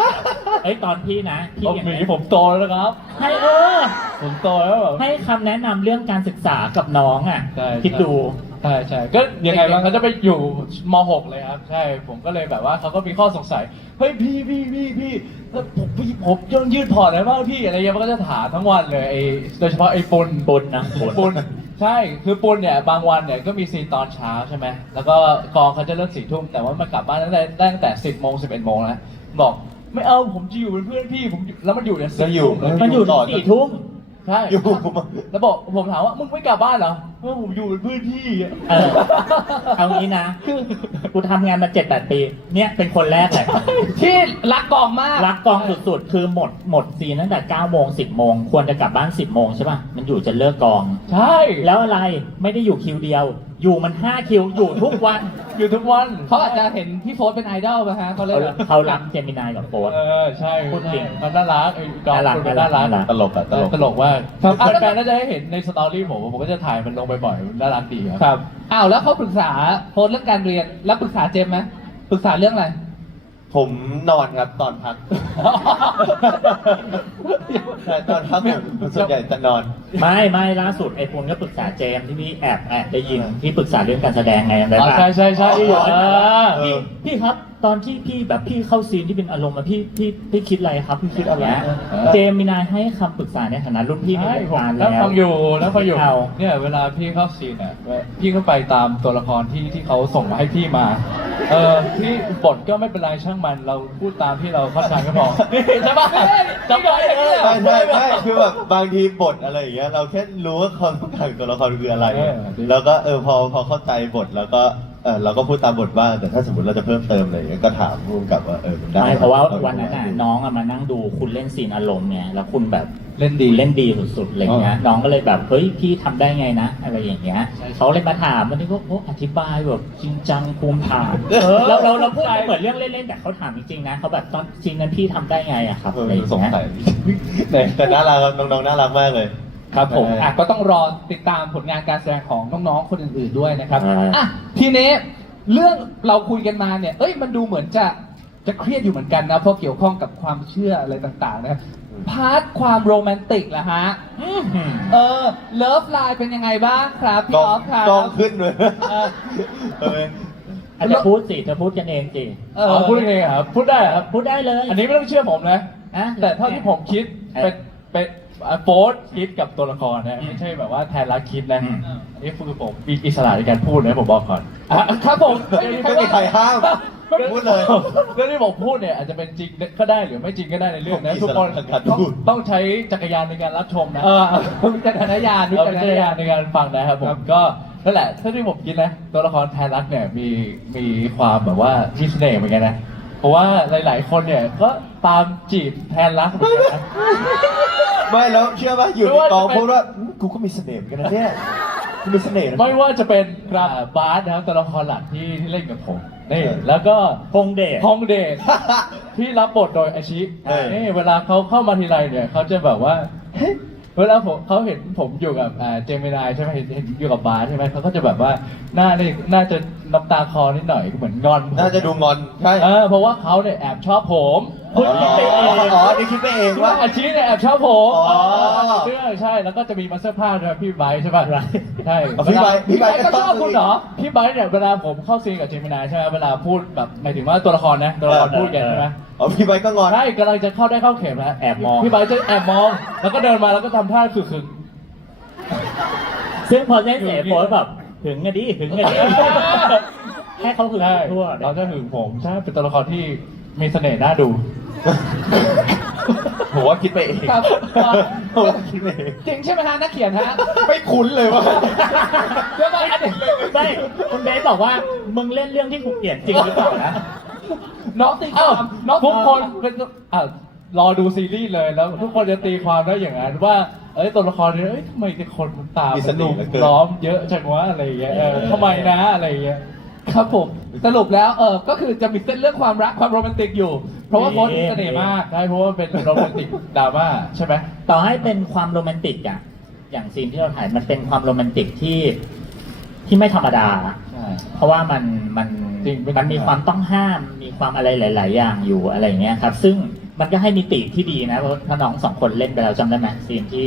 เฮ้ยตอนพี่นะพี่ ผม อย่าง หนี นี้ ผมโตแล้วนะครับ ให้ผมโตแล้วแบบ ให้คำแนะนำเรื่องการศึกษากับน้อง ใช่ คิดดู ใช่ใช่ก็ยังไงบ้างเขาจะไปอยู่ม .6 เลยครับใช่ผมก็เลยแบบว่าเขาก็มีข้อสงสัยเฮ้ยพี่แล้วผมยืดพอร์ตอะไรบ้างพี่อะไรเงี้ยมันก็จะถามทั้งวันเลยไอ้โดยเฉพาะไอ้ปุนนะปุนใช่คือปุนเนี่ยบางวันเนี่ยก็มีซีนตอนเช้าใช่ไหมแล้วก็กองเขาจะเลิก4 ทุ่มแต่ว่ามันกลับบ้านตั้งแต่10 โมง 11 โมงแล้วบอกไม่เอาผมจะอยู่เป็นเพื่อนพี่ผมแล้วมันอยู่เนี่ย แล้วอยู่ มันอยู่ ต่อ ถึง4 ทุ่ม ใช่ อยู่ แล้วบอกผมถามว่ามึงไม่กลับบ้านเหรอผมอยู่เป็นเพื่อนพี่อะ เออเอางี้นะกูทำงานมา 7-8 ปี เนี่ยเป็นคนแรกแหละ ที่รักกองมาก รักกองสุดๆ คือหมดซีนตั้งแต่9 โมง 10 โมง ควรจะกลับบ้าน 10 โมงใช่ป่ะ มันอยู่จะเลิกกอง ใช่ แล้วอะไรไม่ได้อยู่คิวเดียว อยู่มัน 5 คิว อยู่ทุกวัน อยู่ทุกวัน เขาอาจจะเห็นพี่โฟสเป็นไอดอลป่ะฮะเขาเลยแบบ เขารักเจมินายกับโฟร์ ใช่ พูดจริง มันน่ารักไอ้กอง น่ารัก คุณมันน่ารัก น่ารัก ตลกอะตลก ตลกมากแฟนๆน่าจะได้เห็นในสตอรี่ผมก็จะถ่ายมันลงบ่อยๆมันน่ารักดี ครับอ้าวแล้วเขาปรึกษาโฟสเรื่องการเรียนแล้วปรึกษาเจมส์ไหมปรึกษาเรื่องอะไร ผมนอนครับตอนพักใช่ตอนพักผมส่วนใหญ่จะนอน ไม่ล่าสุดไอ้ปุนก็ปรึกษาเจมส์ที่พี่แอบได้ยินที่ปรึกษาเรื่องการแสดงไงได้ อ๋อ ปะ ใช่ ที่บอกว่า เออ พี่ครับ ตอนที่พี่แบบพี่เข้าซีนที่เป็นอารมณ์อะพี่คิดอะไรครับพี่คิดอะไร เออ เจมินายให้คำปรึกษาในฐานะรุ่นพี่ใน ใช่ วง ผม การ แล้ว แล้ว ฟังอยู่ เอา เนี่ยเวลาพี่เข้าซีนอ่ะพี่ก็ไปตามตัวละครที่เขาส่งมาให้พี่มาพี่บทก็ไม่เป็นไรช่างมันเราพูดตามที่เราเข้าใจก็พอใช่ปะจำไว้อย่างนี้ ใช่คือแบบบางทีบทอะไรอย่างเงี้ยเราแค่รู้ว่าความต้องการของตัวละครคืออะไร เออ แล้วก็พอเข้าใจบทแล้วก็เราก็พูดตามบทบ้างแต่ถ้าสมมติเราจะเพิ่มเติมอะไรอย่างเงี้ยก็ถามร่วมกับว่ามันได้ ไม่เพราะว่าวันนั้นน่ะน้องอะมานั่งดูคุณเล่นซีนอารมณ์ไงแล้วคุณแบบ เล่นดี เล่นดีสุดๆอะไรเงี้ยน้องก็เลยแบบเฮ้ยพี่ทำได้ไงนะอะไรอย่างเงี้ย ใช่ เขาเลยมาถามวันนี้ก็อธิบายแบบจริงจังภูมิฐานเราพูดเหมือนเรื่องเล่นๆแต่เขาถามจริงๆนะเขาแบบตอนจริงนั้นพี่ทำได้ไงอะครับอะไรอย่าง สง เงี้ย สัยแต่น่ารักครับน้องๆน่ารักมากเลย ครับผม ใช่ ก็ต้องรอติดตามผลงานการแสดงของน้องๆคนอื่นๆด้วยนะครับ อ่า อ่ะทีนี้เรื่องเราคุยกันมาเนี่ยมันดูเหมือนจะเครียดอยู่เหมือนกันนะเพราะเกี่ยวข้องกับความเชื่ออะไรต่างๆนะครับพาร์ทความโรแมนติกล่ะฮะเลิฟไลน์เป็นยังไงบ้างครับพี่ กล้ อ อง อฟครับ กล้องขึ้นเลย เออ อาจจะพูดสิเธอพูดกันเองสิ พูดยังไงครับพูดได้เหรอครับ พูดได้เลย อันนี้ไม่ต้องเชื่อผมนะ อ่ะ แต่เท่าที่ผมคิด เออ เป็นโฟร์คิดกับตัวละครนะไม่ใช่แบบว่าแทนรักคิดนะ อืม อันนี้คือผมมีอิสระในการพูดนะผมบอกก่อน ครับผม ไม่มีใครห้ามพูดเลย เรื่องที่ผมพูดเนี่ยอาจจะเป็นจริงก็ได้หรือไม่จริงก็ได้ในเรื่องนะ ผมมี ทุกคน อิสระทางการ ต้อง พูด ต้องใช้จักรยานในการรับชมนะ วิจารณญาณ เราเป็นจักรยานในการฟังนะครับผมก็นั่นแหละถ้าที่ผมคิดนะตัวละครแทนรักเนี่ยมีความแบบว่ามีเสน่ห์เหมือนกันนะเพราะว่าหลาย ๆ คนเนี่ยก็ตามจีบแทนรักเหมือนกันนะ ไม่แล้วเชื่อป่ะอยู่ ไม่ ใน ว่าจะ กอง เป็น พูดว่ากูก็มีเสน่ห์เหมือนกันนะเนี่ยกูมีเสน่ห์นะ ไม่ว่าจะเป็นบาสนะครับตัวละครหลักที่เล่นกับผมนี่ เออ แล้วก็ พงเดช ฮองเดชที่รับบทโดยอาชิ เออ นี่เวลาเขาเข้ามาทีไรเนี่ยเขาจะแบบว่าเฮ้ยเวลาเขาเห็นผมอยู่กับเจมินายใช่ไหมเห็นอยู่กับบาสใช่ไหมเขาก็จะแบบว่าน่าจะน้ำตาคลอนิดหน่อยเหมือนงอนผม น่าจะดูงอนใช่ เพราะว่าเขาเนี่ยแอบชอบผม อ๋อนี่คิดไปเอง ว่า ว่า อาชีเนี่ยแอบชอบผม อ๋อ เชื่อใช่แล้วก็จะมีมาสเตอร์พาสด้วยพี่ไบร์ทใช่ป่ะใช่ อ๋อพี่ไบร์ท พี่ไบร์ท พี่ไบร์ท ก็ชอบคุณเหรอพี่ไบร์ทเนี่ยเวลาผมเข้าซีนกับเจมินายใช่ไหมเวลาพูดแบบหมายถึงว่าตัวละครนะตัวละครพูดกันใช่ไหม อ๋อพี่ไบร์ทก็งอน ใช่กำลังจะเข้าเข็มแล้ว แอบมอง พี่ไบร์ทจะแอบมอง แล้วก็เดินมาแล้วก็ทำท่าคือ ซึ่งพอได้เสียโพสแบบหึงอะดิหึงอะดิให้เขาหึง ใช่ ทั่ว เราจะหึงผมใช่เป็นตัวละครที่มีเสน่ห์น่าดู ผมว่าคิดไปเอง ครับ ผมว่าคิดไปเอง จริงใช่ไหมฮะนักเขียนฮะ ไม่คุ้นเลยว่า เดี๋ยวก่อนอันนี้ ไม่คุณเบสบอกว่ามึงเล่นเรื่องที่กูเกลียดจริงหรือเปล่านะ น้องตีค อ้าว วามน้อง ทุกคนเป็นรอดูซีรีส์เลยแล้วทุกคนจะตีความได้อย่างนั้นว่าตัวละครนี้ทำไมแต่คนมันตาม มีเสน่ห์เหลือเกิน ล้อมเยอะจังวะอะไรอย่างเงี้ยทำไมนะอะไรอย่างเงี้ย ครับผมสรุปแล้วก็คือจะมีเส้นเรื่องความรักความโรแมนติกอยู่ เพราะว่าโค้ดมีเสน่ห์มาก ใช่เพราะว่าเป็นโรแมนติกดราม่าใช่ไหม ต่อให้เป็นความโรแมนติกอะอย่างซีนที่เราถ่ายมันเป็นความโรแมนติกที่ไม่ธรรมดา ใช่ เพราะว่ามัน จริงเป็น มันมีความต้องห้ามมีความอะไรหลาย ๆ อย่างอยู่อะไรอย่างเงี้ยครับ ซึ่งมันก็ให้มิติที่ดีนะเพราะถ้าน้องสองคนเล่นไปแล้วจำได้ไหมซีนที่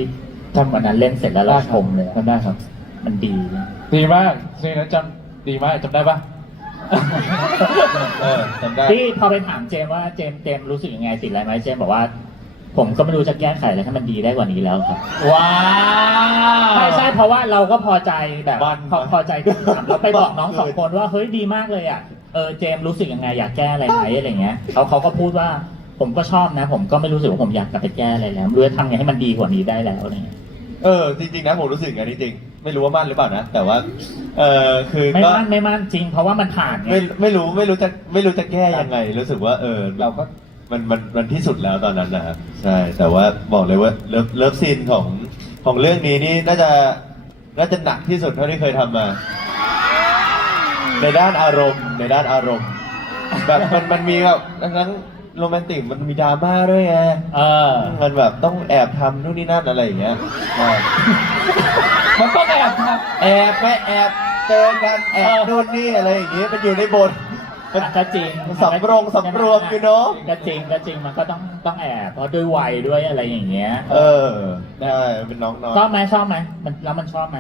วันนั้นเล่นเสร็จแล้วเราชมเลย มันได้ครับ มันดี ดีมากซีนนั้นจำดีมากจำได้ปะ จำได้ ที่พอไปถามเจมส์ว่าเจมส์รู้สึกยังไงติดอะไรไหมเจมส์บอกว่า ผมก็ไม่รู้จะแก้ไขอะไรให้มันดีได้กว่านี้แล้วครับ ว้าว ใช่เพราะว่าเราก็พอใจแบบ บ้าน พอใจที่ถามเราไปบอกน้องสองคนว่าเฮ้ยดีมากเลยอ่ะเจมส์รู้สึกยังไงอยากแก้อะไรไหมอะไรเงี้ยเขาก็พูดว่าผมก็ชอบนะ ผมก็ไม่รู้สึกว่าผมอยากกลับไปแก้อะไรแล้วไม่รู้จะทำไงให้มันดีกว่านี้ได้แล้วอะไรเงี้ย จริงๆนะผมรู้สึกอย่างนั้นจริงๆไม่รู้ว่ามั่นหรือเปล่านะ แต่ว่าคือ ไม่ ก็ มั่นจริง เพราะว่ามันผ่านไง ไม่รู้จะแก้ยังไง รู้สึกว่าเราก็มันที่สุดแล้วตอนนั้นนะครับใช่แต่ว่าบอกเลยว่าเลิฟซีนของเรื่องนี้นี่น่าจะหนักที่สุดเท่าที่เคยทำมา ในด้านอารมณ์แบบมันมีแบบทั้งโรแมนติกมันมีดราม่าด้วยไงมันแบบต้องแอบทำนู่นนี่นั่นอะไรอย่างเงี้ยใช่ มันก็แอบครับ แอบเจอกันแอบนู่นนี่อะไรอย่างเงี้ยมันอยู่ในบท ก็จริง สำรวมอยู่เนาะ ก็จริงมันก็ต้องแอบเพราะด้วยวัยด้วยอะไรอย่างเงี้ย ได้เป็นน้อง ชอบไหมแล้วมันชอบไหม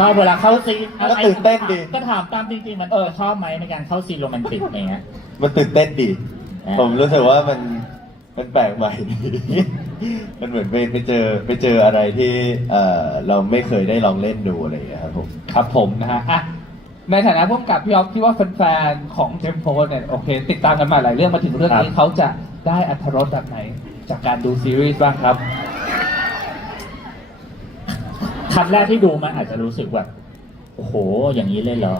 ชอบเวลาเข้าซีน ก็ตื่นเต้นดี ก็ถามตามจริงๆมันชอบไหมในการเข้าซีนโรแมนติกอะไรเงี้ย มันตื่นเต้นดี อ่า ผมรู้สึกว่ามันแปลกใหม่ดี มันเหมือนไปเจออะไรที่เราไม่เคยได้ลองเล่นดูอะไรอย่างเงี้ยครับผม ครับผมนะฮะอ่ะในฐานะผู้กำกับพี่ออฟคิดว่าแฟนๆของเทมโพเนี่ยโอเค ติดตามกันมาหลายเรื่องมาถึงเรื่องนี้เขาจะได้อรรถรสแบบไหน จากการดูซีรีส์บ้างครับ ครั้งแรกที่ดูมันอาจจะรู้สึกแบบโอ้โหอย่างนี้เลยเหรอ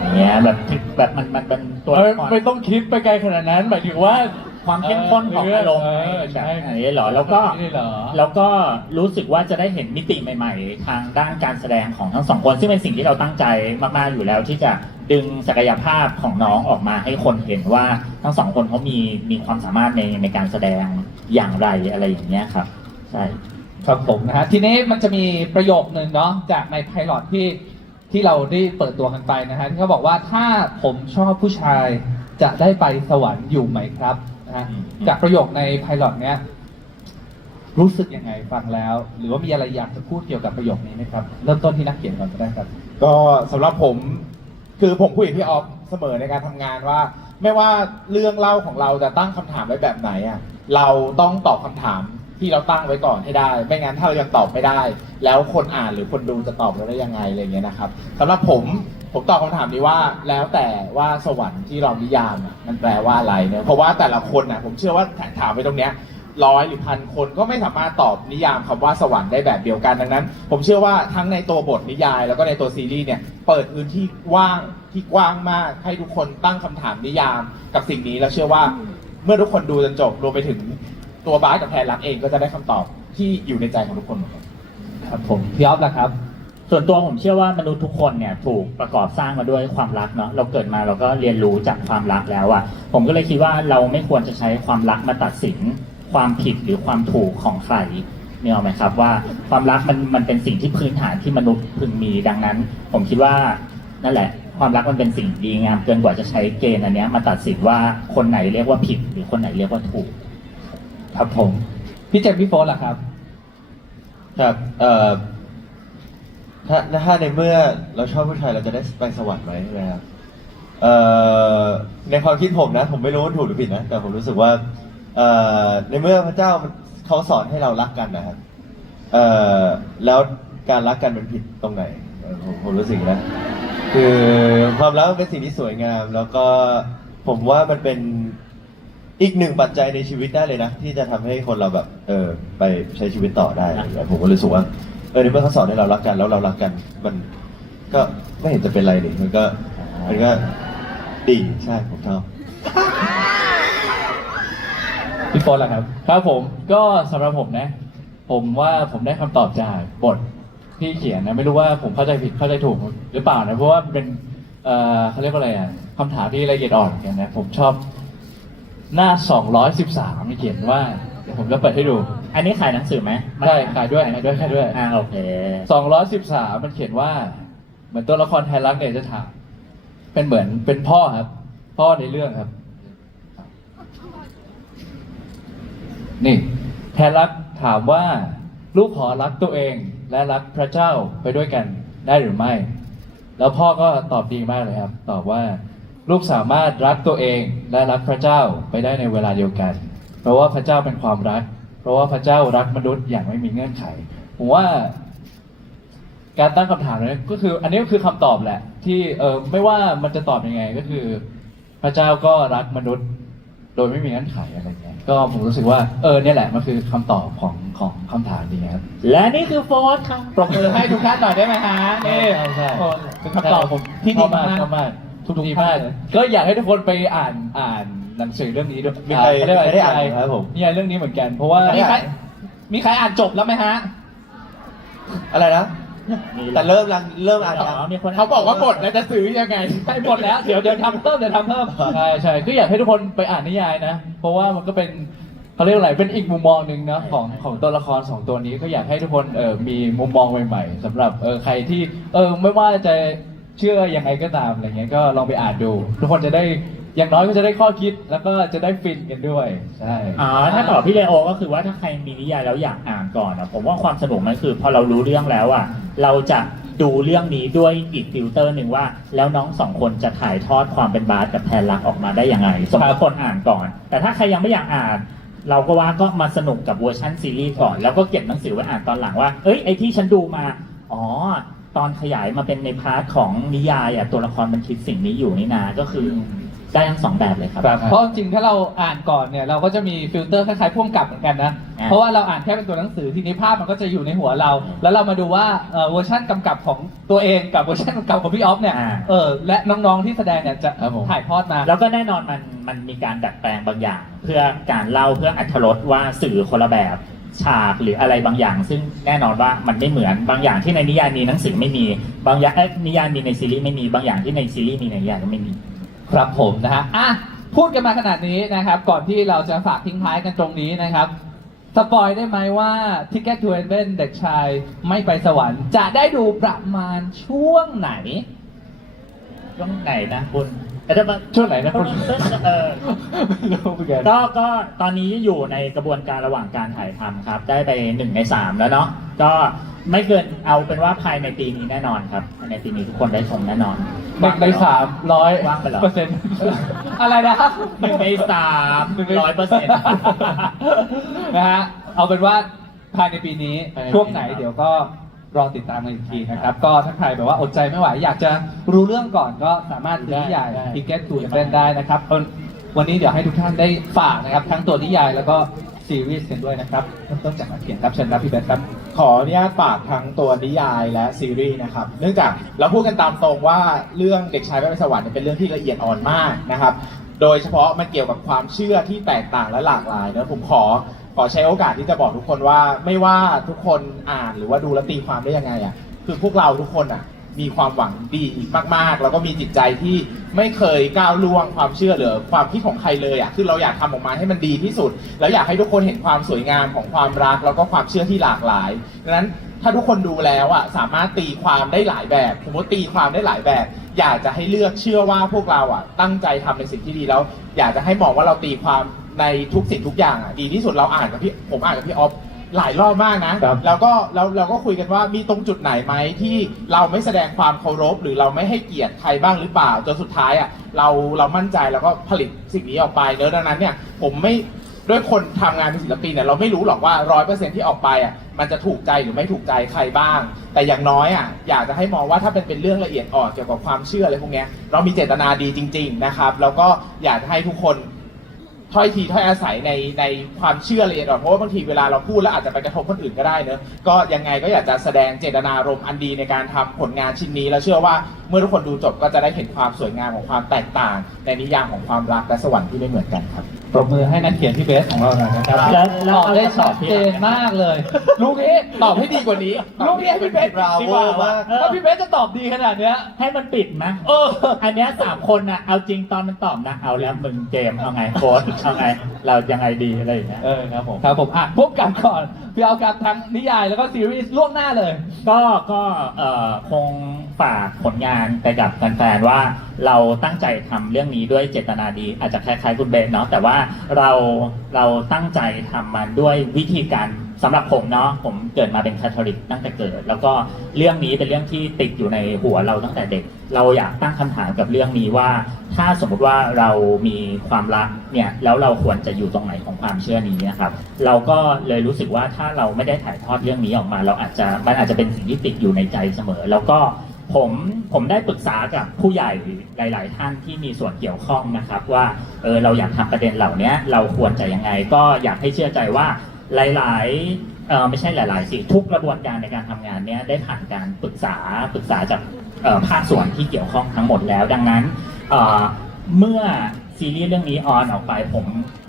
อย่างเงี้ยแบบมันเป็นตัวละคร ไม่ต้องคิดไปไกลขนาดนั้นหมายถึงว่า ความเข้มข้นของอารมณ์ ใช่ แบบนี้เหรอแล้วก็ นี่เหรอ แล้วก็รู้สึกว่าจะได้เห็นมิติใหม่ๆ ทางด้านการแสดงของทั้งสองคนซึ่งเป็นสิ่งที่เราตั้งใจมากๆอยู่แล้วที่จะดึงศักยภาพของน้องออกมาให้คนเห็นว่าทั้งสองคนเขามีความสามารถในการแสดงอย่างไรอะไรอย่างเงี้ยครับใช่ ครับผมนะฮะทีนี้มันจะมีประโยคนึงเนาะจากในไพลอตที่เราได้เปิดตัวกันไปนะฮะที่เขาบอกว่าถ้าผมชอบผู้ชายจะได้ไปสวรรค์อยู่ไหมครับนะฮะจากประโยคในไพลอตเนี้ยรู้สึกยังไงฟังแล้ว หรือว่ามีอะไรอยากจะพูดเกี่ยวกับประโยคนี้ไหมครับเริ่มต้นที่นักเขียนก่อนก็ได้ครับ ก็สำหรับผมคือผมคุยกับพี่ออฟเสมอในการทำงานว่า ไม่ว่าเรื่องเล่าของเราจะตั้งคำถามไว้แบบไหนอ่ะเราต้องตอบคำถามที่เราตั้งไว้ก่อนให้ได้ ไม่งั้นถ้าเรายังตอบไม่ได้ แล้วคนอ่านหรือคนดูจะตอบเราได้ยังไงอะไรเงี้ยนะครับสำหรับผมตอบคำถามนี้ว่าแล้วแต่ว่าสวรรค์ที่เรานิยามอ่ะมันแปลว่าอะไรเนี่ยเพราะว่าแต่ละคนอ่ะผมเชื่อว่าถามไปตรงเนี้ย100 หรือ 1,000 คนก็ไม่สามารถตอบนิยามคำว่าสวรรค์ได้แบบเดียวกันดังนั้น ผมเชื่อว่าทั้งในตัวบทนิยายแล้วก็ในตัวซีรีส์เนี่ยเปิดพื้นที่ว่างที่กว้างมากให้ทุกคนตั้งคำถามนิยามกับสิ่งนี้แล้วเชื่อว่าเมื่อทุกคนดูจนจบรวมไปถึงตัวบาสกับแพรรักเองก็จะได้คำตอบที่อยู่ในใจของทุกคนเหมือนกัน ครับผมพี่ออฟล่ะครับ ส่วนตัวผมเชื่อว่ามนุษย์ทุกคนเนี่ยถูกประกอบสร้างมาด้วยความรักเนาะเราเกิดมาเราก็เรียนรู้จากความรักแล้วอะผมก็เลยคิดว่าเราไม่ควรจะใช้ความรักมาตัดสินความผิดหรือความถูกของใครเนี่ยเอาไหมครับว่าความรักมันเป็นสิ่งที่พื้นฐานที่มนุษย์พึงมีดังนั้น ผมคิดว่านั่นแหละความรักมันเป็นสิ่งดีงามเกินกว่าจะใช้เกณฑ์อันเนี้ยมาตัดสินว่าคนไหนเรียกว่าผิดหรือคนไหนเรียกว่าถูก ครับผมพี่เจมส์พี่โฟนล่ะครับ ครับถ้าในเมื่อเราชอบผู้ชายเราจะได้ไปสวรรค์ไหมใช่ไหมครับในความคิดผมนะผมไม่รู้ว่าถูกหรือผิดนะแต่ผมรู้สึกว่าในเมื่อพระเจ้าเขาสอนให้เรารักกันนะครับแล้วการรักกันมันผิดตรงไหนผมรู้สึกนะคือความรักมันเป็นสิ่งที่สวยงาม แล้วก็ผมว่ามันเป็นอีกหนึ่งปัจจัยในชีวิตได้เลยนะที่จะทำให้คนเราแบบไปใช้ชีวิตต่อได้อะไรอย่างเงี้ยผมก็รู้สึกว่าในเมื่อเขาสอนให้เรารักกันแล้วเรารักกันมันก็ไม่เห็นจะเป็นไรนี่มันก็ดีใช่ผมชอบ พี่โฟนล่ะครับ ครับผมก็สำหรับผมนะ ผมว่าผมได้คำตอบจากบทที่เขียนนะไม่รู้ว่าผมเข้าใจผิดเข้าใจถูกหรือเปล่านะเพราะว่าเป็นเขาเรียกว่าอะไรอ่ะคำถามที่ละเอียดอ่อนเหมือนกันนะผมชอบหน้า213เขียนว่าเดี๋ยวผมจะเปิดให้ดู อันนี้ขายหนังสือไหม ใช่ขายด้วย โอเค 213มันเขียนว่าเหมือนตัวละครไทยรักเนี่ยจะถามเป็นเหมือนเป็นพ่อครับ พ่อในเรื่องครับ นี่ไทยรักถามว่าลูกขอรักตัวเอง และรักพระเจ้าไปด้วยกันได้หรือไม่ แล้วพ่อก็ตอบดีมากเลยครับ ตอบว่าลูกสามารถรักตัวเองและรักพระเจ้าไปได้ในเวลาเดียวกัน เพราะว่าพระเจ้าเป็นความรัก เพราะว่าพระเจ้ารักมนุษย์อย่างไม่มีเงื่อนไข ผมว่า การตั้งคำถามนี้ก็คืออันนี้ก็คือคำตอบแหละ ที่ไม่ว่ามันจะตอบยังไงก็คือ พระเจ้าก็รักมนุษย์ โดยไม่มีเงื่อนไขอะไรเงี้ยก็ผมรู้สึกว่าเนี่ยแหละมันคือคำตอบของคำถามนี้ครับ และนี่คือโฟร์ครับ ปรบมือให้ทุกท่านหน่อยได้ไหมฮะนี่ ใช่ โอ้เป็นคำตอบผมที่ดีมาก ชอบมาก ทุก ดี ท่าม าก นเลย ก็อยากให้ทุกคนไปอ่านหนังสือเรื่องนี้ด้วย มีใคร เขาเรียกว่า ได้อ่านไหมครับผม นิยายเรื่องนี้เหมือนกัน เพราะว่า มีใครอ่านจบแล้วไหมฮะ อะไรนะ แต่เริ่มอ่าน อ๋ ยัง อมีคน เขาบอกว่าหมดแล้วจะซื้อยังไง ใช่หมดแล้ว เดี๋ยวทำเพิ่มใช่ก็อยากให้ทุกคนไปอ่านนิยายนะ เพราะว่ามันก็เป็นเขาเรียกอะไรเป็นอีกมุมมองหนึ่งนะของตัวละครสองตัวนี้ก็อยากให้ทุกคนมีมุมมองใหม่ๆสำหรับใครที่ไม่ว่าจะเชื่อยังไงก็ตามอะไรเงี้ยก็ลองไปอ่านดู ทุกคนจะได้อย่างน้อยก็จะได้ข้อคิดแล้วก็จะได้ฟินกันด้วยใช่ ถ้าตอบพี่เลโอก็คือว่าถ้าใครมีนิยายแล้วอยากอ่านก่อนนะผมว่าความสนุกมันคือพอเรารู้เรื่องแล้วอ่ะเราจะดูเรื่องนี้ด้วยอีกฟิลเตอร์หนึ่งว่า แล้วน้องสองคนจะถ่ายทอดความเป็นบาสกับแพนรักออกมาได้ยังไงสมมติคนอ่านก่อน แต่ถ้าใครยังไม่อยากอ่าน เราก็ว่าก็มาสนุกกับเวอร์ชันซีรีส์ก่อนแล้วก็เก็บหนังสือไว้อ่านตอนหลังว่าไอ้ที่ฉันดูมาตอนขยายมาเป็นในพาร์ทของนิยายตัวละครมันคิดสิ่งนี้อยู่นี่นาก็คือได้ทั้งสองแบบเลยครับ เพราะจริงๆถ้าเราอ่านก่อนเนี่ยเราก็จะมีฟิลเตอร์คล้ายๆพ่วงกับเหมือนกันนะ เพราะว่าเราอ่านแค่เป็นตัวหนังสือทีนี้ภาพมันก็จะอยู่ในหัวเรา แล้วเรามาดูว่าเวอร์ชันกำกับของตัวเองกับเวอร์ชันกำกับของพี่ออฟเนี่ยและน้องๆที่แสดงเนี่ยจะ ครับผม ถ่ายทอดมา แล้วก็แน่นอนมันมีการดัดแปลงบางอย่าง เพื่อการเล่าเพื่ออรรถรสว่าสื่อคนละแบบฉากหรืออะไรบางอย่าง ซึ่งแน่นอนว่ามันไม่เหมือนบางอย่างที่ในนิยายมีหนังสือไม่มีบางอย่างนิยายมีในซีรีส์ไม่มีบางอย่างที่ในซีรีส์มีในนิยายก็ไม่มี ครับผมนะฮะพูดกันมาขนาดนี้นะครับ ก่อนที่เราจะฝากทิ้งท้ายกันตรงนี้นะครับ สปอยได้ไหมว่า Ticket to Heaven เด็กชายไม่ไปสวรรค์จะได้ดูประมาณช่วงไหน ช่วงไหนนะคุณแต่ถ้ามา ช่วงไหนนะคุณ ไม่รู้เหมือนกันก็ตอนนี้อยู่ในกระบวนการระหว่างการถ่ายทำครับ ได้ไป1 ใน 3แล้วเนาะก็ไม่เกินเอาเป็นว่าภายในปีนี้แน่นอนครับภายในปีนี้ทุกคนได้ชมแน่นอน 1 ใน 300 ว่างไปเหรอ %อะไรนะครับ 1 ใน 300% นะฮะเอาเป็นว่าภายในปีนี้ ภายในปีนี้ ช่วงไหนเดี๋ยวก็รอติดตามกันอีกทีนะครับ ก็ถ้าใครแบบว่าอดใจไม่ไหวอยากจะรู้เรื่องก่อนก็สามารถซื้อนิยาย Ticket to Heaven ได้นะครับวันนี้เดี๋ยวให้ทุกท่านได้ฝากนะครับ ทั้งตัวนิยายแล้วก็ซีรีส์กันด้วยนะครับเริ่มต้นจากนักเขียนครับเชิญครับพี่เบสครับ ขออนุญาตฝากทั้งตัวนิยายและซีรีส์นะครับ เนื่องจากเราพูดกันตามตรงว่าเรื่องเด็กชายไม่ไปสวรรค์เนี่ยเป็นเรื่องที่ละเอียดอ่อนมากนะครับ โดยเฉพาะมันเกี่ยวกับความเชื่อที่แตกต่างและหลากหลายนะผมขอใช้โอกาสที่จะบอกทุกคนว่าไม่ว่าทุกคนอ่านหรือว่าดูและตีความได้ยังไงอ่ะคือพวกเราทุกคนอ่ะมีความหวังดีมากๆ แล้วก็มีจิตใจที่ไม่เคยก้าวล่วงความเชื่อหรือความคิดของใครเลยอ่ะคือเราอยากทำออกมาให้มันดีที่สุด แล้วอยากให้ทุกคนเห็นความสวยงามของความรักแล้วก็ความเชื่อที่หลากหลายดังนั้นถ้าทุกคนดูแล้วอ่ะสามารถตีความได้หลายแบบสมมติตีความได้หลายแบบ อยากจะให้เลือกเชื่อว่าพวกเราอ่ะตั้งใจทำในสิ่งที่ดีแล้ว อยากจะให้มองว่าเราตีความในทุกสิ่งทุกอย่างอ่ะดีที่สุดเราอ่านกับพี่ผมอ่านกับพี่ออฟหลายรอบมากนะครับ แล้วก็เราก็คุยกันว่ามีตรงจุดไหนไหมที่เราไม่แสดงความเคารพหรือเราไม่ให้เกียรติใครบ้างหรือเปล่าจนสุดท้ายอ่ะเรามั่นใจแล้วก็ผลิตสิ่งนี้ออกไปเนอะดังนั้นเนี่ยผมไม่ด้วยคนทำงานเป็นศิลปินเนี่ยเราไม่รู้หรอกว่า 100% ที่ออกไปอ่ะมันจะถูกใจหรือไม่ถูกใจใครบ้าง แต่อย่างน้อยอ่ะอยากจะให้มองว่าถ้าเป็นเรื่องละเอียดอ่อนเกี่ยวกับความเชื่ออะไรพวกเนี้ยเรามีเจตนาดีจริงๆนะครับแล้วก็อยากให้ทุกคนถ้อยทีถ้อยอาศัยในความเชื่อละเอียดอ่อนเพราะว่าบางทีเวลาเราพูดแล้วอาจจะไปกระทบคนอื่นก็ได้เนอะก็ยังไงก็อยากจะแสดงเจตนารมณ์อันดีในการทำผลงานชิ้นนี้แล้วเชื่อว่าเมื่อทุกคนดูจบก็จะได้เห็นความสวยงามของความแตกต่างในนิยามของความรักและสวรรค์ที่ไม่เหมือนกันครับ ปรบมือให้นักเขียนพี่เบสของเราหน่อยนะครับ แล้ว ตอบได้ชัดเจนมากเลยลูกนี้ ตอบให้ดีกว่านี้ ลูกนี้ให้พี่เบส บรา ดี โว กว่าม าก ถ้าพี่เบสจะตอบดีขนาดเนี้ย ให้มันปิดไหมอันเนี้ย3 คนนะเอาจริงตอนมันตอบนะเอาแล้วมึงเจมส์เอาไงโค้ชเอาไงเรายังไงดีอะไรอย่างเงี้ย ครับผม ครับผมพบกันก่อนพี่เอากับทั้งนิยายแล้วก็ซีรีส์ล่วงหน้าเลย ก็คงฝากผลงานไปกับแฟนๆว่าเราตั้งใจทำเรื่องนี้ด้วยเจตนาดี อาจจะคล้ายๆคุณเบนเนาะแต่ว่าเราตั้งใจทำมันด้วยวิธีการ สำหรับผมเนาะผมเกิดมาเป็นคาทอลิกตั้งแต่เกิด แล้วก็เรื่องนี้เป็นเรื่องที่ติดอยู่ในหัวเราตั้งแต่เด็ก เราอยากตั้งคำถามกับเรื่องนี้ว่า ถ้าสมมติว่าเรามีความรักเนี่ยแล้วเราควรจะอยู่ตรงไหนของความเชื่อนี้นะครับเราก็เลยรู้สึกว่าถ้าเราไม่ได้ถ่ายทอดเรื่องนี้ออกมามันอาจจะเป็นสิ่งที่ติดอยู่ในใจเสมอ แล้วก็ผมได้ปรึกษากับผู้ใหญ่หลาย ๆ ท่านที่มีส่วนเกี่ยวข้องนะครับว่าเราอยากทำประเด็นเหล่านี้เราควรจะยังไงก็อยากให้เชื่อใจว่าหลายๆไม่ใช่หลายๆสิทุกกระบวนการในการทำงานเนี้ยได้ผ่านการปรึกษาจากภาคส่วนที่เกี่ยวข้องทั้งหมดแล้วดังนั้นเมื่อซีรีส์เรื่องนี้ออนออกไปผม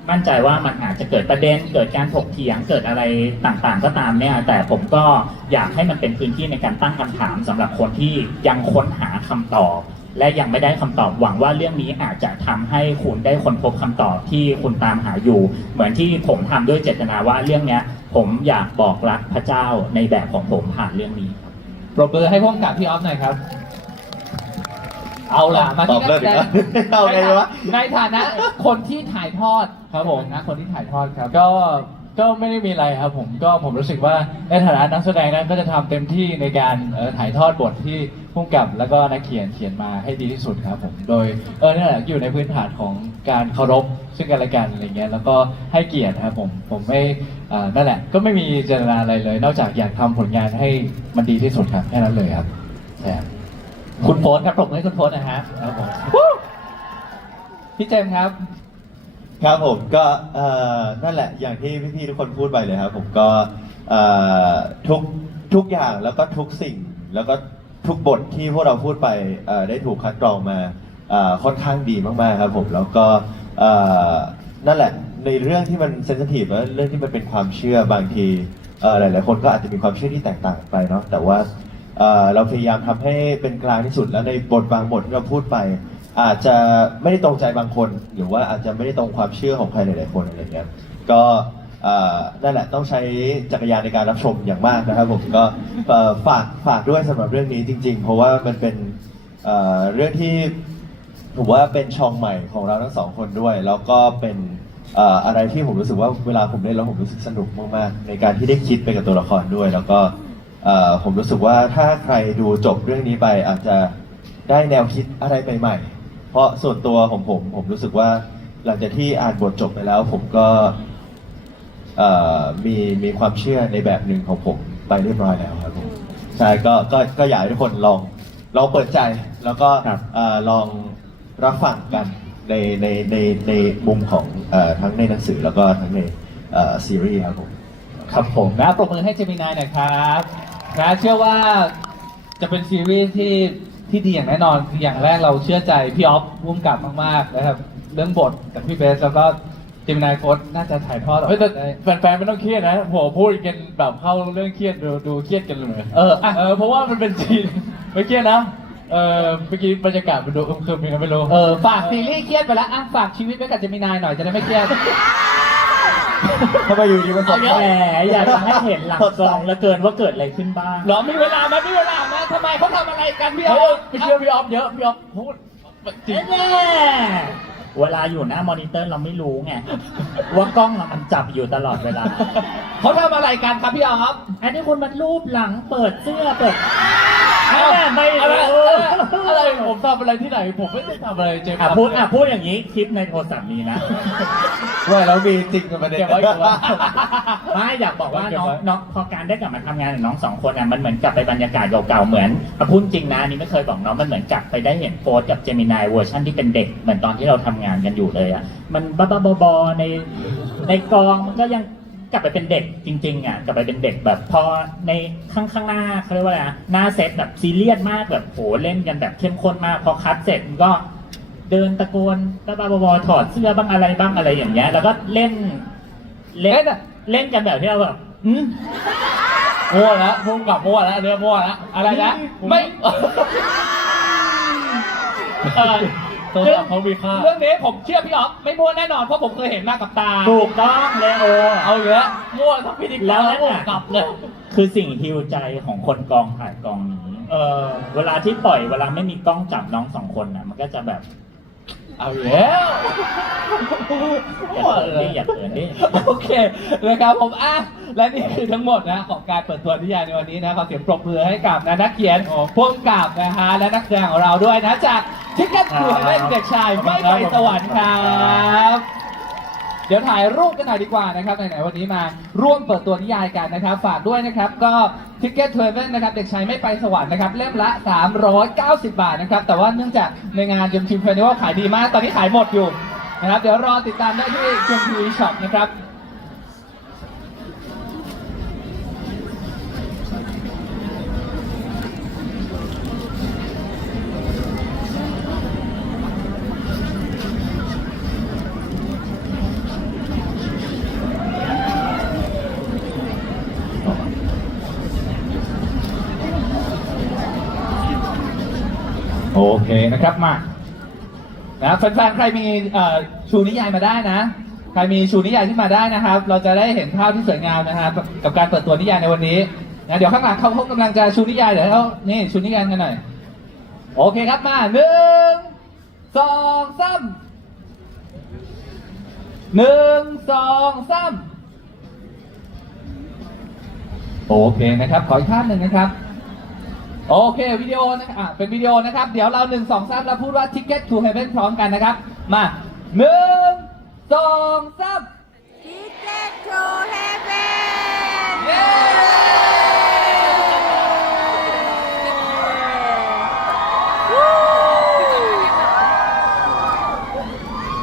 มั่นใจว่ามันอาจจะเกิดประเด็นเกิดการถกเถียงเกิดอะไรต่างๆก็ตามเนี่ยแต่ผมก็อยากให้มันเป็นพื้นที่ในการตั้งคำถามสำหรับคนที่ยังค้นหาคำตอบและยังไม่ได้คำตอบหวังว่าเรื่องนี้อาจจะทำให้คุณได้ค้นพบคำตอบที่คุณตามหาอยู่ เหมือนที่ผมทำด้วยเจตนาว่าเรื่องเนี้ยผมอยากบอกรักพระเจ้าในแบบของผมผ่านเรื่องนี้ครับ ปรบมือให้พ่วงกับพี่ออฟหน่อยครับ เอาล่ะมาที่นักแสดง เอาไงวะ ในฐานะคนที่ถ่ายทอดครับผมนะคนที่ถ่ายทอดครับ ก็ไม่ได้มีอะไรครับผมรู้สึกว่าในฐานะนักแสดงนั้นก็จะทำเต็มที่ในการถ่ายทอดบทที่พุ่งกับแล้วก็นักเขียนมาให้ดีที่สุดครับผมโดยนี่แหละอยู่ในพื้นฐานของการเคารพซึ่งกันและกันอะไรเงี้ยแล้วก็ให้เกียรติครับผมไม่นั่นแหละก็ไม่มีเจตนาอะไรเลย นอกจากอยากทำผลงานให้มันดีที่สุดครับแค่นั้นเลยครับใช่ครับ คุณโพสครับปรบมือให้คุณโพสนะฮะ ครับผม พี่เจมส์ครับ ครับผมก็นั่นแหละอย่างที่พี่ๆทุกคนพูดไปเลยครับผมก็ทุกอย่างแล้วก็ทุกสิ่งแล้วก็ทุกบทที่พวกเราพูดไปได้ถูกคัดกรองมาค่อนข้างดีมากๆครับผมแล้วก็นั่นแหละในเรื่องที่มันเซนซิทีฟและเรื่องที่มันเป็นความเชื่อบางทีหลายๆคนก็อาจจะมีความเชื่อที่แตกต่างไปเนาะแต่ว่าเราพยายามทำให้เป็นกลางที่สุดแล้วในบทบางบทที่เราพูดไป อาจจะไม่ได้ตรงใจบางคน หรือว่าอาจจะไม่ได้ตรงความเชื่อของใครหลายๆคนอะไรเงี้ยก็นั่นแหละต้องใช้จักรยานในการรับชมอย่างมากนะครับผมก็ฝากด้วยสำหรับเรื่องนี้จริง ๆ เพราะว่ามันเป็นเรื่องที่ผมว่าเป็นช่องใหม่ของเราทั้งสองคนด้วย แล้วก็เป็นอะไรที่ผมรู้สึกว่าเวลาผมเล่นแล้วผมรู้สึกสนุกมากๆในการที่ได้คิดไปกับตัวละครด้วย แล้วก็ผมรู้สึกว่าถ้าใครดูจบเรื่องนี้ไปอาจจะได้แนวคิดอะไรใหม่ๆเพราะส่วนตัวของผมรู้สึกว่าหลังจากที่อ่านบทจบไปแล้ว ผมก็มีความเชื่อในแบบหนึ่งของผมไปเรียบร้อยแล้วครับผมใช่ก็อยากให้ทุกคนลองเปิดใจ แล้วก็ลองรับฟังกันในมุมของทั้งในหนังสือแล้วก็ทั้งในซีรีส์ครับผม ครับผมนะปรบมือให้เจมินายหน่อยครับนะเชื่อว่าจะเป็นซีรีส์ที่ดีอย่างแน่นอนอย่างแรกเราเชื่อใจพี่ออฟพุ่มกับมากๆนะครับเรื่องบทกับพี่เบสแล้วก็เจมินายโค้ดน่าจะถ่ายทอดออก เฮ้ยแต่ ได้ แฟนๆไม่ต้องเครียดนะผมพูดกันแบบเข้าเรื่องเครียดดูเครียดกันเลย เพราะว่ามันเป็นซีนไม่เครียดนะเมื่อกี้บรรยากาศมันดูอึมครึมยังไงไม่รู้ ฝากซีรีส์เครียดไปแล้วอ่ะฝากชีวิตไว้กับเจมินายหน่อยจะได้ไม่เครียด ทำไมอยู่ดีมันสด แหมอยากจะให้เห็นหลังกล้องเหลือเกินว่าเกิดอะไรขึ้นบ้าง เหรอมีเวลาไหมมีเวลาไหมทำไมเขาทำอะไรกันพี่อ เฮ้ อย ฟ ไปเชื่อพี่ออฟเยอะพี่ออฟพูดจริง แน่เวลาอยู่หน้ามอนิเตอร์เราไม่รู้ไงว่ากล้องอะมันจับอยู่ตลอดเวลา เขาทำอะไรกันครับพี่ออฟ อันนี้คุณมันรูปหลังเปิดเสื้อเปิดไม่ อะไรผมทำอะไรที่ไหนผมไม่ได้ทำอะไรเจมส์ พูดอย่างนี้คลิปในโทรศัพท์นี้นะ ว่าแล้วมีจริงกันประเด็น เก็บไว้ก่อน ไม่อยากบอกว่าน้องพอการได้กลับมาทำงานกับน้องสองคนอ่ะมันเหมือนกลับไปบรรยากาศเก่าๆเหมือนพูดจริงนะอันนี้ไม่เคยบอกน้องมันเหมือนกลับไปได้เห็นโฟสกับเจมินายเวอร์ชันที่เป็นเด็กเหมือนตอนที่เราทำงานกันอยู่เลยอ่ะมันบ้าๆบอๆในกองมันก็ยังกลับไปเป็นเด็กจริงๆอ่ะกลับไปเป็นเด็กแบบพอในข้างหน้าเขาเรียกว่าอะไรหน้าเซตแบบซีเรียสมากแบบโหเล่นกันแบบเข้มข้นมากพอคัดเสร็จมันก็เดินตะโกนบ้าๆบอๆถอดเสื้อบ้างอะไรอย่างเงี้ยแล้วก็เล่นกันแบบที่เราแบบ มั่วแล้วพุ่งกับมั่วแล้วเรื่องมั่วแล้ว อะไรนะไม่ ตัวจับเขามีค่า เรื่องนี้ผมเชื่อพี่ออฟไม่มั่วแน่นอนเพราะผมเคยเห็นมากับตา ถูกต้องเลโอ เอาเยอะมั่วทั้งพิธีกร แล้วนั่น มั่ว น่ะ กลับเลย คือสิ่งฮิวใจของคนกองถ่ายกองนี้เวลาที่ปล่อยเวลาไม่มีกล้องจับน้องสองคนน่ะมันก็จะแบบ เอาแล้ว อย่าเขินดิ โอเคนะครับผมและนี่คือทั้งหมดนะของการเปิดตัวนิยายในวันนี้นะขอเสียงปรบมือให้กับนักเขียนพ่วงกับนะฮะและนักแสดงของเราด้วยนะจากทิกเก็ตทูเฮเว่นเด็กชายไม่ไปสวรรค์ครับเดี๋ยวถ่ายรูปกันหน่อยดีกว่านะครับไหนๆวันนี้มาร่วมเปิดตัวนิยายกันนะครับฝากด้วยนะครับก็ทิกเก็ตทูเฮเว่นนะครับเด็กชายไม่ไปสวรรค์นะครับเล่มละ390 บาทนะครับแต่ว่าเนื่องจากในงานJMT Festivalขายดีมากตอนนี้ขายหมดอยู่นะครับเดี๋ยวรอติดตามได้ที่ JMT Shop นะครับโอเคนะครับมานะแฟนๆใครมีชูนิยายมาได้นะใครมีชูนิยายที่มาได้นะครับ เราจะได้เห็นภาพที่สวยงามนะครับกับการเปิดตัวนิยายในวันนี้นะเดี๋ยวข้างหลังเขากำลังจะชูนิยายเดี๋ยวเขานี่ชูนิยายกันหน่อยโอเคครับมา1 2 3 1 2 3โอเคนะครับขออีกภาพหนึ่งนะครับโอเควิดีโอนะครับเป็นวิดีโอนะครับเดี๋ยวเรา1 2 3เราพูดว่า Ticket to Heaven พร้อมกันนะครับมา1 2 3 Ticket to Heaven เย้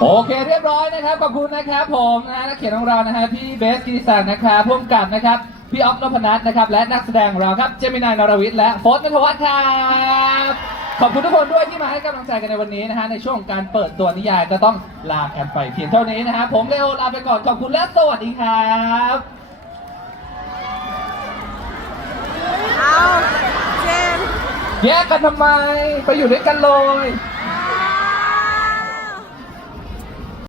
โอเคเรียบร้อยนะครับขอบคุณนะครับผมนะนักเขียนของเรานะฮะพี่เบสกิติศักดิ์นะครับร่วมกับนะครับพี่อ๊อฟนพนัทนะครับและนักแสดงของเราครับเจมินายนรวิทย์และโฟร์ธณัฐวัฒน์ครับขอบคุณทุกคนด้วยที่มาให้กำลังใจกันในวันนี้นะฮะในช่วงของการเปิดตัวนิยายก็ต้องลากันไปเพียงเท่านี้นะฮะผมเลโอลาไปก่อนขอบคุณและสวัสดีครับ เอาเจม แยกกันทำไมไปอยู่ด้วยกันเลย